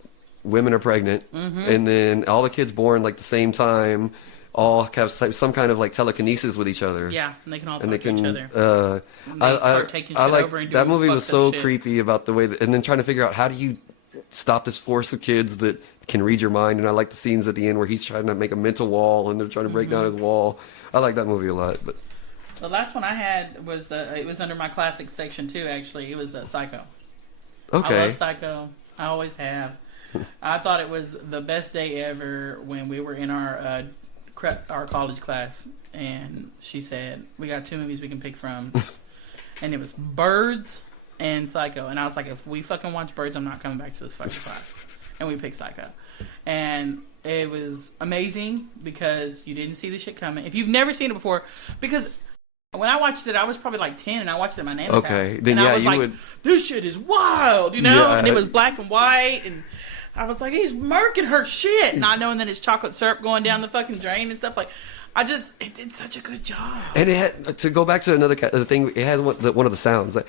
women are pregnant, and then all the kids born like the same time, all have some kind of like telekinesis with each other. Yeah, and they can all And they talk to can. each other. And they start taking shit like over and that doing movie was fucked so up shit. creepy about the way, and then trying to figure out how do you stop this force of kids that can read your mind. And I like the scenes at the end where he's trying to make a mental wall, and they're trying to break down his wall. I like that movie a lot, but. The last one I had was it was under my classics section too. Actually, it was Psycho. I Okay. love Psycho. I always have. I thought it was the best day ever when we were in our college class, and she said, "We got 2 movies we can pick from," and it was Birds and Psycho. And I was like, "If we fucking watch Birds, I'm not coming back to this fucking class." And we picked Psycho, and it was amazing because you didn't see the shit coming. If you've never seen it before, because when I watched it, I was probably like 10, and I watched it at my nana's house. Okay, then and yeah, I was you like, would. "This shit is wild," you know? Yeah. And it was black and white, and I was like, "He's murking her shit," not knowing that it's chocolate syrup going down the fucking drain and stuff. Like, it did such a good job. And it had, to go back to another thing, it has one of the sounds like.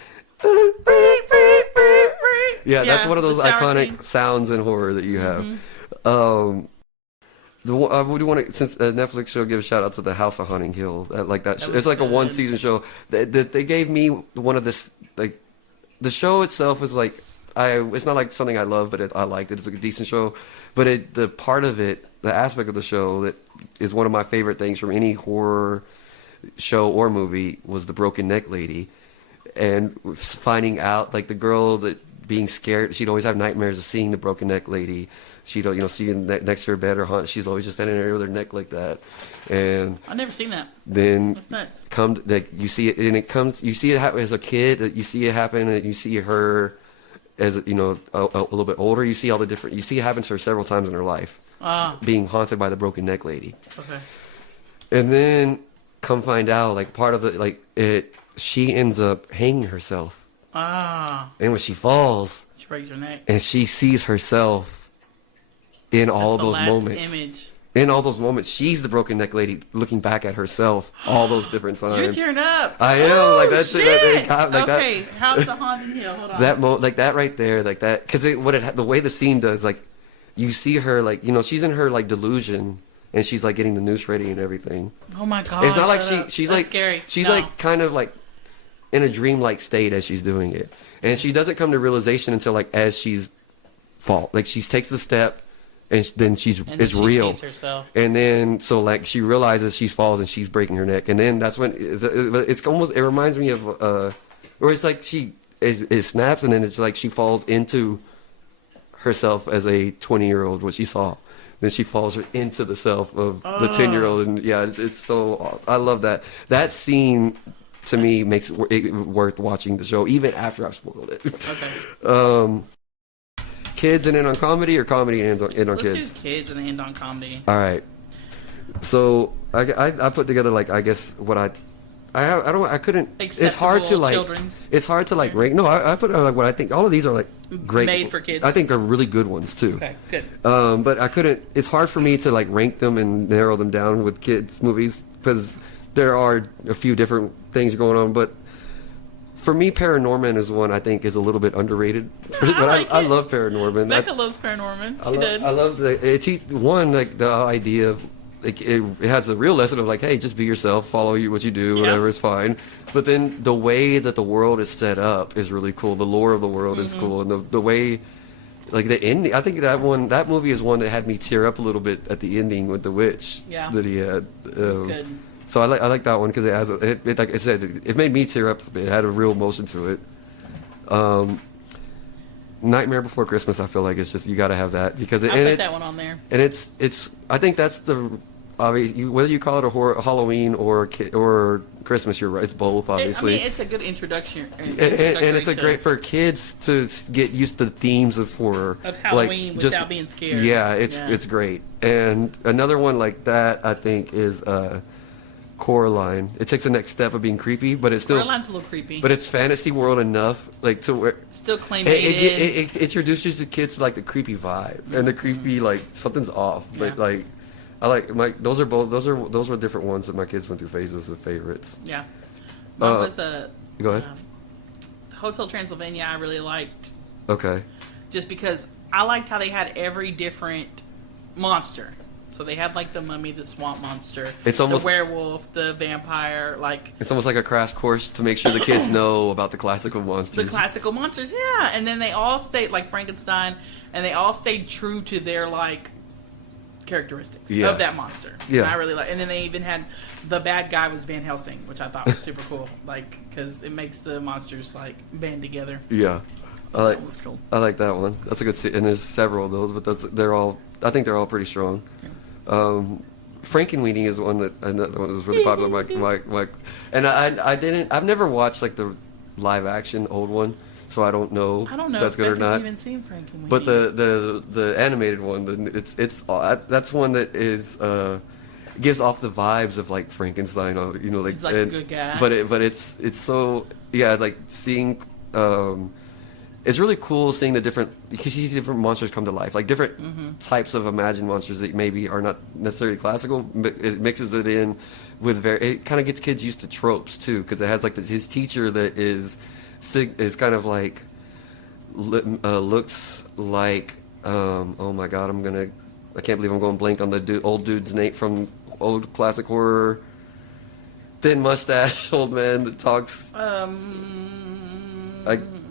Yeah, that's one of those the shower iconic scene. sounds in horror that you have. Would you want to, since Netflix show, give a shout out to the House of Haunting Hill? It's was like a good. 1-season show. They gave me one of this, like, the show itself was like, it's not like something I love, but I liked it. It's like a decent show. But the part of it, the aspect of the show that is one of my favorite things from any horror show or movie was the broken neck lady. And finding out, like, the girl that being scared, she'd always have nightmares of seeing the broken neck lady. She'd, see her next to her bed or haunt. She's always just standing there with her neck like that. And I've never seen that. then That's nuts. you see it, and it comes. You see it happen as a kid. You see it happen, and you see her as a little bit older. You see all the different. You see it happen to her several times in her life, being haunted by the broken neck lady. Okay. And then come find out, like, part of it, she ends up hanging herself. And when she falls, She breaks her neck. and she sees herself in all That's the those last moments. image. In all those moments, she's the broken neck lady looking back at herself all those different times. You're tearing up. I am, like, that's shit. Okay, House of Haunting Hill. Hold on. like that right there, like that, because the way the scene does, like, you see her, like, she's in her, like, delusion, and she's, like, getting the noose ready and everything. Oh my god. It's not like shut up. she's That's like scary. she's No. like kind of like in a dreamlike state as she's doing it, and she doesn't come to realization until, like, as she's she takes the step, and then And then it's she real. sees herself. And then, so, like, she realizes she falls and she's breaking her neck. And then that's when it reminds me of, where it's like it snaps, and then it's like she falls into herself as a 20-year-old, what she saw. Then she falls into the self of the 10-year-old. And yeah, it's so awesome. I love that. That scene, to me, makes it worth watching the show, even after I've spoiled it. Okay. Kids and end on comedy, or comedy and end on Let's kids? do kids and end on comedy. All right. So I put together, like, I guess what I couldn't. It's hard to, Acceptable like. children's. It's hard to, like, rank. No, I put, like, what I think. All of these are, like, great. Made for kids. I think are really good ones too. Okay, good. But I couldn't. It's hard for me to, like, rank them and narrow them down with kids movies because there are a few different things going on. But for me, Paranorman is one I think is a little bit underrated. I But like I it. love Paranorman. Becca loves Paranorman. She did. I love the idea of, like, it has a real lesson of, like, hey, just be yourself, follow what you do, whatever is fine. But then the way that the world is set up is really cool. The lore of the world is cool, and the way, like, the ending. I think that movie is one that had me tear up a little bit at the ending with the witch that he had. It's good. So I like that one because it has it like I said, it made me tear up. It had a real emotion to it. Nightmare Before Christmas, I feel like it's just, you got to have that because I put that one on there. and it's I think that's whether you call it a Halloween or Christmas, you're right. It's both, obviously. I mean, it's a good introduction. And it's a great for kids to get used to the themes of horror, Of Halloween without being scared. Yeah, it's great. And another one like that, I think, is Coraline. It takes the next step of being creepy, but it's still Coraline's a little creepy. but it's fantasy world enough, like, to where Still claimed it introduces the kids to, like, the creepy vibe and the creepy, like, something's off. But Yeah. like, I like those were different ones that my kids went through phases of favorites. Yeah. Mine was Go ahead. Hotel Transylvania. I really liked Okay. just because I liked how they had every different monster. So they had, like, the mummy, the swamp monster, It's almost- the werewolf, the vampire, like It's almost like a crash course to make sure the kids know about the classical the monsters. classical monsters. Yeah, and then they all stayed, like Frankenstein, and they all stayed true to their, like, characteristics Yeah. of that monster. Yeah. And I really like. And then they even had the bad guy was Van Helsing, which I thought was super cool, like, because it makes the monsters, like, band together. Yeah. That was cool. I like that one. That's a good. And there's several of those, but they're all. I think they're all pretty strong. Frankenweenie is one another one that was really popular. And I've never watched like the live action old one, so I don't know. I don't know if that's if good or Becca's not. even seen Frankenweenie. But the animated one, that's one that is gives off the vibes of like Frankenstein. You know, like he's like a good guy. But it's so like seeing. It's really cool seeing the different, because you see different monsters come to life, like different types of imagined monsters that maybe are not necessarily classical. But it mixes it in with it kind of gets kids used to tropes too, because it has like his teacher that is kind of like looks like oh my god, I can't believe I'm going blank on the old dude's name from old classic horror. Thin mustache old man that talks like.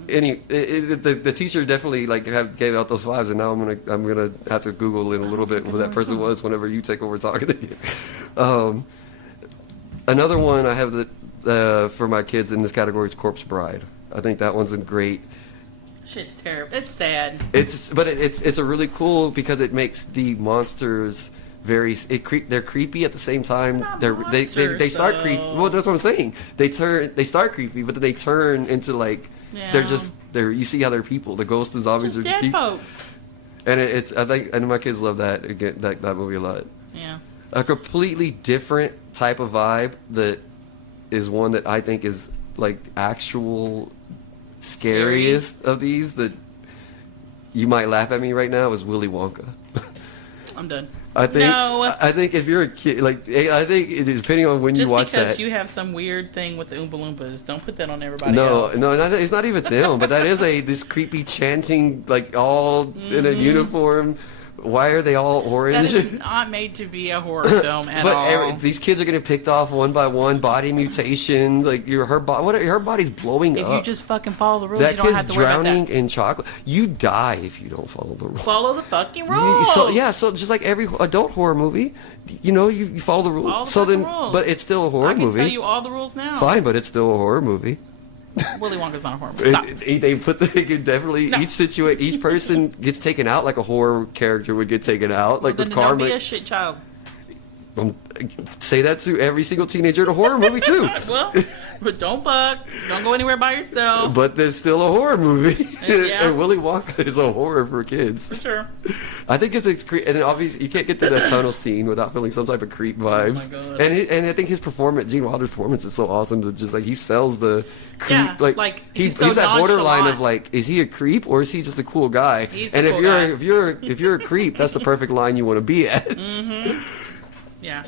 The teacher definitely like gave out those vibes, and now I'm gonna have to Google in a little bit who that person was whenever you take over talking again. Another one I have that for my kids in this category is Corpse Bride. I think that one's a great. Shit's terrible. It's sad. It's a really cool because it makes the monsters they're creepy at the same time. They start creepy. Well, that's what I'm saying. They start creepy, but then they turn into like. Yeah. They're you see how they're people. The ghosts and zombies Just are dead people. folks. And and my kids love that movie a lot. Yeah. A completely different type of vibe that is one that I think is like actual scariest of these that you might laugh at me right now is Willy Wonka. I'm done. I think if you're a kid, like I think depending on when you watch that. Just because you have some weird thing with the Oompa Loompas, don't put that on everybody else. No, it's not even them. But that is this creepy chanting, like all in a uniform. Why are they all orange? That is not made to be a horror film at all. These kids are getting picked off one by one. Body mutation, like her body's blowing up. If you just fucking follow the rules, that you don't have kid's to worry about drowning that. in chocolate. You die if you don't follow the rules. Follow the fucking rules. So just like every adult horror movie, you follow the rules. All the rules. But it's still a horror movie. I can tell you all the rules now. Fine, but it's still a horror movie. Willy Wonka's not a horror movie. Stop. They could definitely No. each person gets taken out like a horror character would get taken out, like Then with don't karma. be a shit child. Say that to every single teenager in a horror movie too. Well, but don't fuck. Don't go anywhere by yourself. But there's still a horror movie, Yeah. and Willy Wonka is a horror for kids. For sure. I think it's and obviously you can't get to that tunnel scene without feeling some type of creep vibes. Oh my God. And I think his performance, Gene Wilder's performance, is so awesome. To just like he sells the creep. Yeah, like, he's he's so that borderline nonchalant. of like, is he a creep or is he just a cool guy? He's and a if cool you're guy. if you're a creep, that's the perfect line you want to be at. Yeah.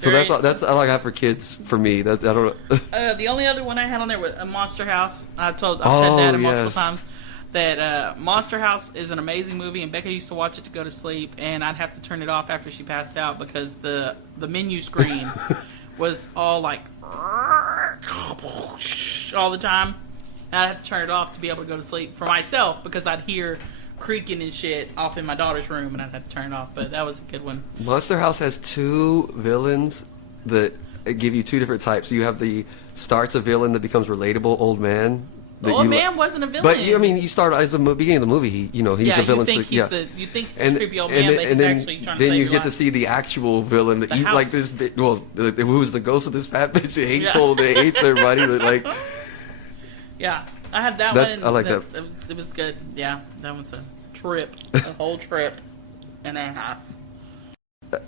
So that's all I got for kids. For me, I don't know. The only other one I had on there was a Monster House. I've said that multiple yes. times. That Monster House is an amazing movie, and Becca used to watch it to go to sleep, and I'd have to turn it off after she passed out because the menu screen was all like all the time. And I'd have to turn it off to be able to go to sleep for myself because I'd hear creaking and shit off in my daughter's room, and I'd have to turn it off. But that was a good one. Monster House has two villains that give you two different types. You have the starts a villain that becomes relatable old man. The old man wasn't a villain. But you start as the beginning of the movie. He's the villain. You think he's a creepy old man, but he's actually trying to then save you your get to life. see the actual villain that The eat like house. this. Who's the ghost of this fat bitch? Hateful. That hates everybody. That like. Yeah, I had that That's- one. I like that. It was good. Yeah, that one's a trip, a whole trip and a half.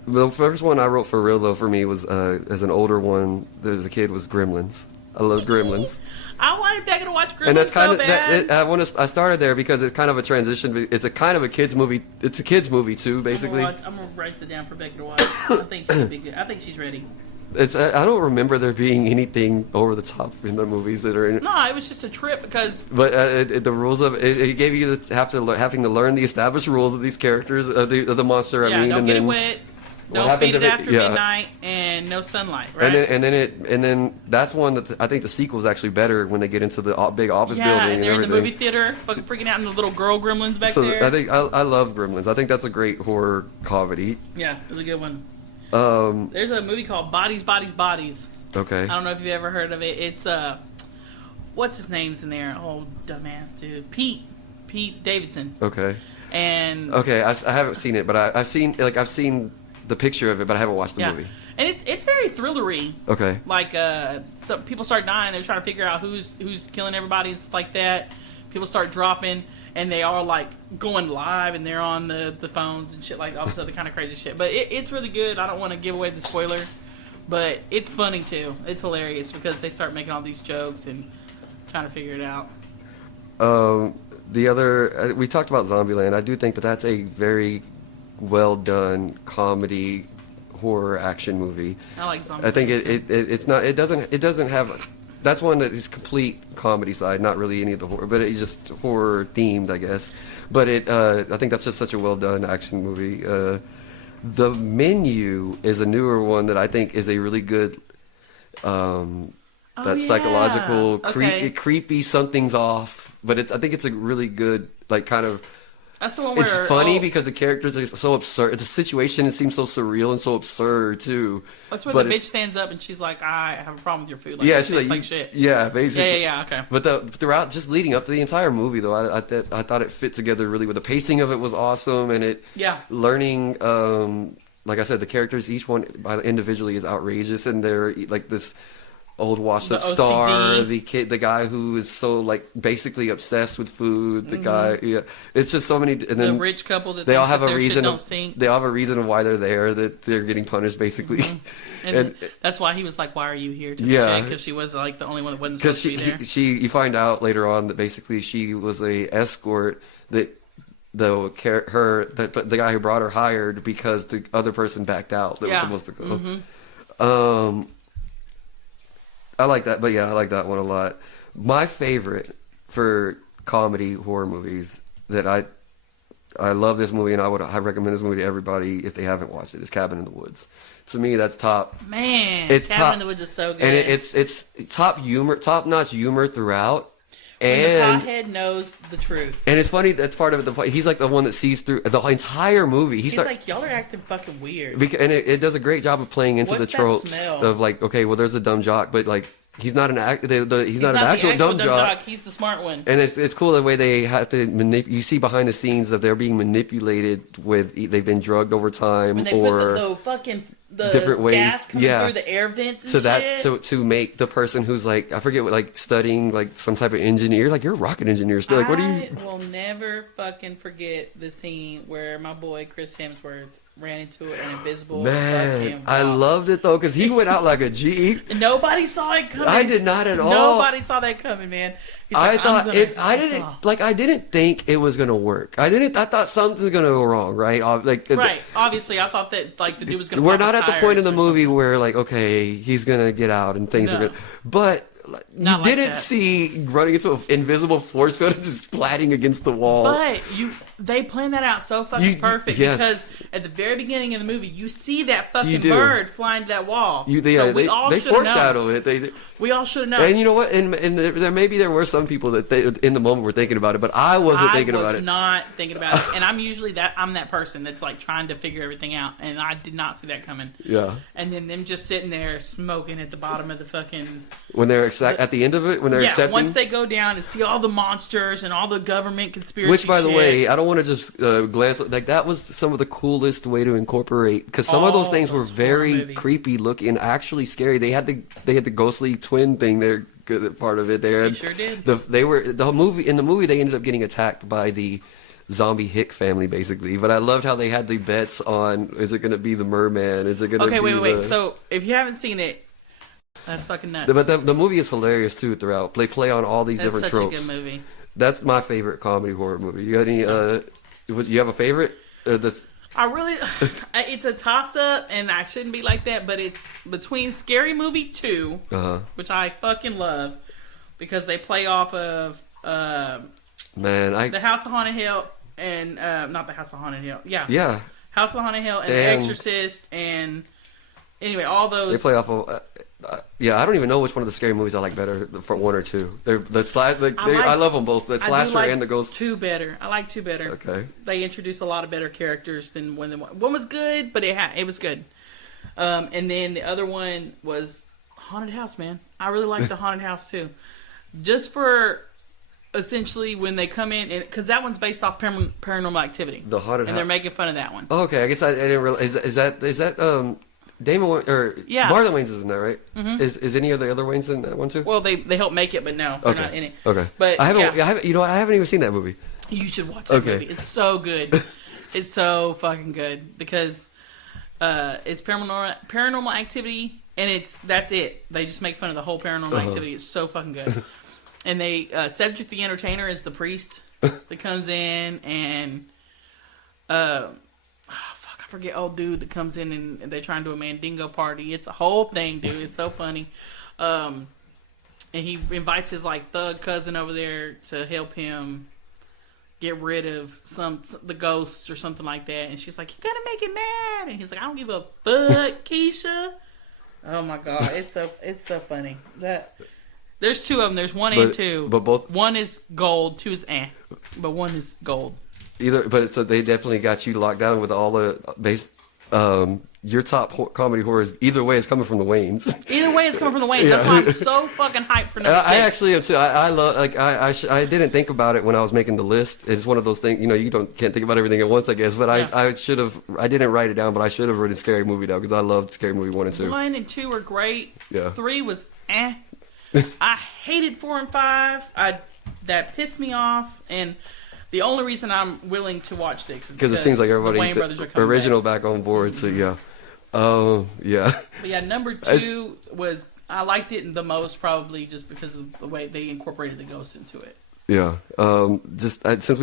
The first one I wrote for real though for me was as an older one. There's a kid was Gremlins. I love Gremlins. I wanted Becca to watch Gremlins And that's kind so of bad. I started there because it's kind of a transition. It's a kind of a kids movie. It's a kids movie too, basically. I'm gonna write that down for Becca to watch. I think she'll be good. I think she's ready. I don't remember there being anything over the top in the movies that are in. No, it was just a trip because But the rules of it gave you having to learn the established rules of these characters of the monster. don't and get then it wet. what Don't happens feed it if after yeah. midnight and no sunlight. Right? And then that's one that I think the sequel is actually better when they get into the big office yeah, building and they're in the everything. movie theater, fucking freaking out, and the little girl gremlins back So there. I think I love Gremlins. I think that's a great horror comedy. Yeah, it was a good one. Um, There's a movie called Bodies, Bodies, Bodies. okay. I don't know if you've ever heard of it. It's what's his name's in there? Oh, dumbass dude, Pete. Pete Davidson. Okay. And Okay, I haven't seen it, but I've seen the picture of it, but I haven't watched the yeah, movie. and it's very thrillery. Okay. Like some people start dying, they're trying to figure out who's killing everybody and stuff like that. People start dropping, and they are like going live, and they're on the phones and shit, like all this other kind of crazy shit. But it's really good. I don't want to give away the spoiler, but it's funny too. It's hilarious because they start making all these jokes and trying to figure it out. The other, we talked about Zombieland. I do think that that's a very well done comedy horror action movie. I like Zombieland. I think it doesn't have, that's one that is complete comedy side, not really any of the horror, but it's just horror themed, I guess. But I think that's just such a well done action movie. The Menu is a newer one that I think is a really good, that psychological, creepy, something's off. But I think it's a really good, like, kind of. That's the one where it's funny because the characters are so absurd. The situation seems so surreal and so absurd too. That's where the bitch stands up and she's like, "I have a problem with your food." Like, yeah, she's like shit. Yeah, basically. Yeah. Okay. But throughout, just leading up to the entire movie, though, I thought it fit together really well. The pacing of it was awesome, and learning, like I said, the characters, each one individually is outrageous, and they're like this old washed up star, the guy who is so like basically obsessed with food, the guy, it's just so many, and then the rich couple that they all have a reason of why they're there, that they're getting punished basically. And that's why he was like, "Why are you here?" Because she was like the only one that wasn't supposed to be there. You find out later on that basically she was a escort that the guy who brought her hired because the other person backed out that was supposed to go. I like that, but I like that one a lot. My favorite for comedy horror movies that I love this movie, and I recommend this movie to everybody if they haven't watched it, is Cabin in the Woods. To me, that's top. Man, it's Cabin top, in the Woods is so good, and it's top notch humor throughout. And the pothead knows the truth. And it's funny, that's part of it. He's like the one that sees through the entire movie. He's like, y'all are acting fucking weird. And it does a great job of playing into the tropes of like, okay, well, there's a dumb jock, but like, he's not an he's not an actual dumb jock. He's the smart one. And it's cool the way they have to you see behind the scenes that they're being manipulated they've been drugged over time, when they or put the different ways, gas coming through the air vents and shit. To make the person who's like, I forget what, like studying like some type of engineer, like you're a rocket engineer still, like what are you? I will never fucking forget the scene where my boy Chris Hemsworth ran into an invisible fucking wall. I loved it though because he went out like a G. Nobody saw it coming. I did not at all. Nobody saw that coming, man. I didn't think it was gonna work. I thought something's gonna go wrong, right? Obviously, I thought that like the dude was gonna. We're not at the point in the movie where like, okay, he's gonna get out and things are good, but. You didn't see running into an invisible force field and just splatting against the wall. But they planned that out so fucking perfect because at the very beginning of the movie, you see that fucking bird flying to that wall. They foreshadow it. We all should have known. And you know what? And there were some people that in the moment were thinking about it, but I wasn't thinking about it. I was not thinking about it. And I'm that person that's like trying to figure everything out, and I did not see that coming. Yeah. And then them just sitting there smoking at the bottom of the fucking. When they're at the end of it, when they're accepting. Once they go down and see all the monsters and all the government conspiracy. Which, by the way, I don't want to just glance like that was some of the coolest way to incorporate, because some of those things were very creepy looking, actually scary. They had the ghostly twin thing there, good part of it there. They sure did. In the movie they ended up getting attacked by the zombie Hick family basically, but I loved how they had the bets on, is it going to be the merman, is it going to be wait, so if you haven't seen it, that's fucking nuts. But the movie is hilarious too throughout. They play on all these different tropes. That's such a good movie. That's my favorite comedy horror movie. You got any you have a favorite? It's a toss-up, and I shouldn't be like that, but it's between Scary Movie 2, which I fucking love, because they play off of The House of Haunted Hill, and not The House of Haunted Hill. Yeah. House of Haunted Hill and The Exorcist, and anyway, all those. They play off of... I don't even know which one of the scary movies I like better, for one or two. I love them both. The slasher and the ghost. Two better. I like two better. Okay. They introduced a lot of better characters than one. One was good, but it was good. And then the other one was Haunted House. Man, I really like the Haunted House too. Just for essentially when they come in, because that one's based off Paranormal Activity. The haunted and they're house. making fun of that one. Oh, okay, I guess I didn't realize. Is that Damon or Yeah. Marlon Wayans is in that, right? Mm-hmm. Is any of the other Wayans in that one too? Well, they help make it, but no, they're not in it. Okay, But I haven't. yeah. I haven't. You know, I haven't even seen that movie. You should watch that Okay. movie. It's so good. It's so fucking good because it's paranormal activity, and that's it. They just make fun of the whole paranormal activity. It's so fucking good. And they Cedric the Entertainer is the priest that comes in, and I forget old dude that comes in and they're trying to do a Mandingo party. It's a whole thing, dude. It's so funny. And he invites his like thug cousin over there to help him get rid of the ghosts or something like that. And she's like, "You gotta make it mad." And he's like, "I don't give a fuck, Keisha." Oh my god, it's so funny. There's two of them. There's one and two. But both one is gold, two is but one is gold. so they definitely got you locked down with all the base. Your top comedy horrors. Either way, is coming from the Wayans. Either way, it's coming from the Wayans. That's why I'm so fucking hyped for number 6. I actually am too. I love like I didn't think about it when I was making the list. It's one of those things, you know, you can't think about everything at once, I guess. But Yeah. I should have. I didn't write it down, but I should have written Scary Movie down because I loved Scary Movie 1 and 2. 1 and 2 were great. Yeah. 3 was I hated 4 and 5. That pissed me off, and the only reason I'm willing to watch 6 is Because it seems like everybody the Wayans brothers are coming original back. back on board. So yeah, yeah. But yeah, number 2 was I liked it the most probably just because of the way they incorporated the ghosts into it. Yeah. Since this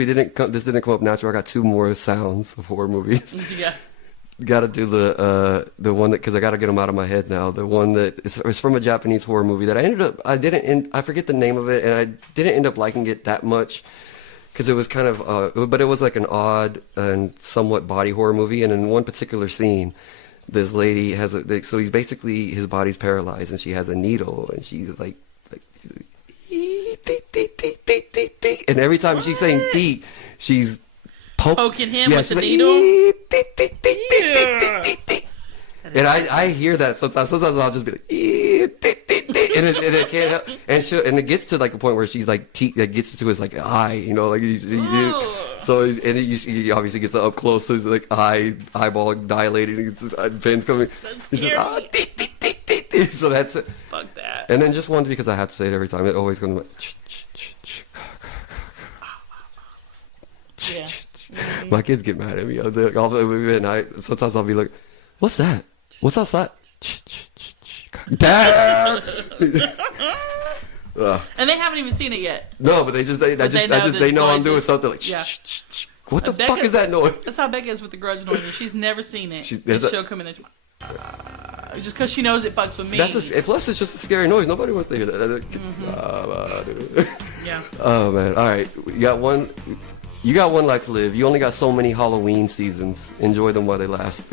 didn't come up natural, I got 2 more sounds of horror movies. Yeah. Got to do the one that, because I got to get them out of my head now. The one that is from a Japanese horror movie that I forget the name of it, and I didn't end up liking it that much because it was kind of but it was like an odd and somewhat body horror movie. And in one particular scene, this lady has so he's basically, his body's paralyzed, and she has a needle, and she's like and every time she's saying "dee," she's Poking him with the she's needle? And I hear that sometimes. Sometimes I'll just be like, and it can't help. And it gets to like a point where she's like, that gets to his like eye, you know, like so. You see, he obviously gets up close, so his like eyeball dilated, and his pins coming. That's It's scary. just, so that's it. Fuck that. And then just one because I have to say it every time. It always goes like, Yeah. my kids get mad at me. Sometimes I'll be like, "What's that? What's outside?" Dad. And they haven't even seen it yet. No, but they know I'm doing something like. Yeah. What the Becca- fuck is that noise? That's how Becca is with the Grudge noises. She's never seen it. there's a- She'll come in there. Just because she knows it fucks with me. Plus it's just a scary noise. Nobody wants to hear that. Yeah. Oh man! All right, you got one. You got one life to live. You only got so many Halloween seasons. Enjoy them while they last.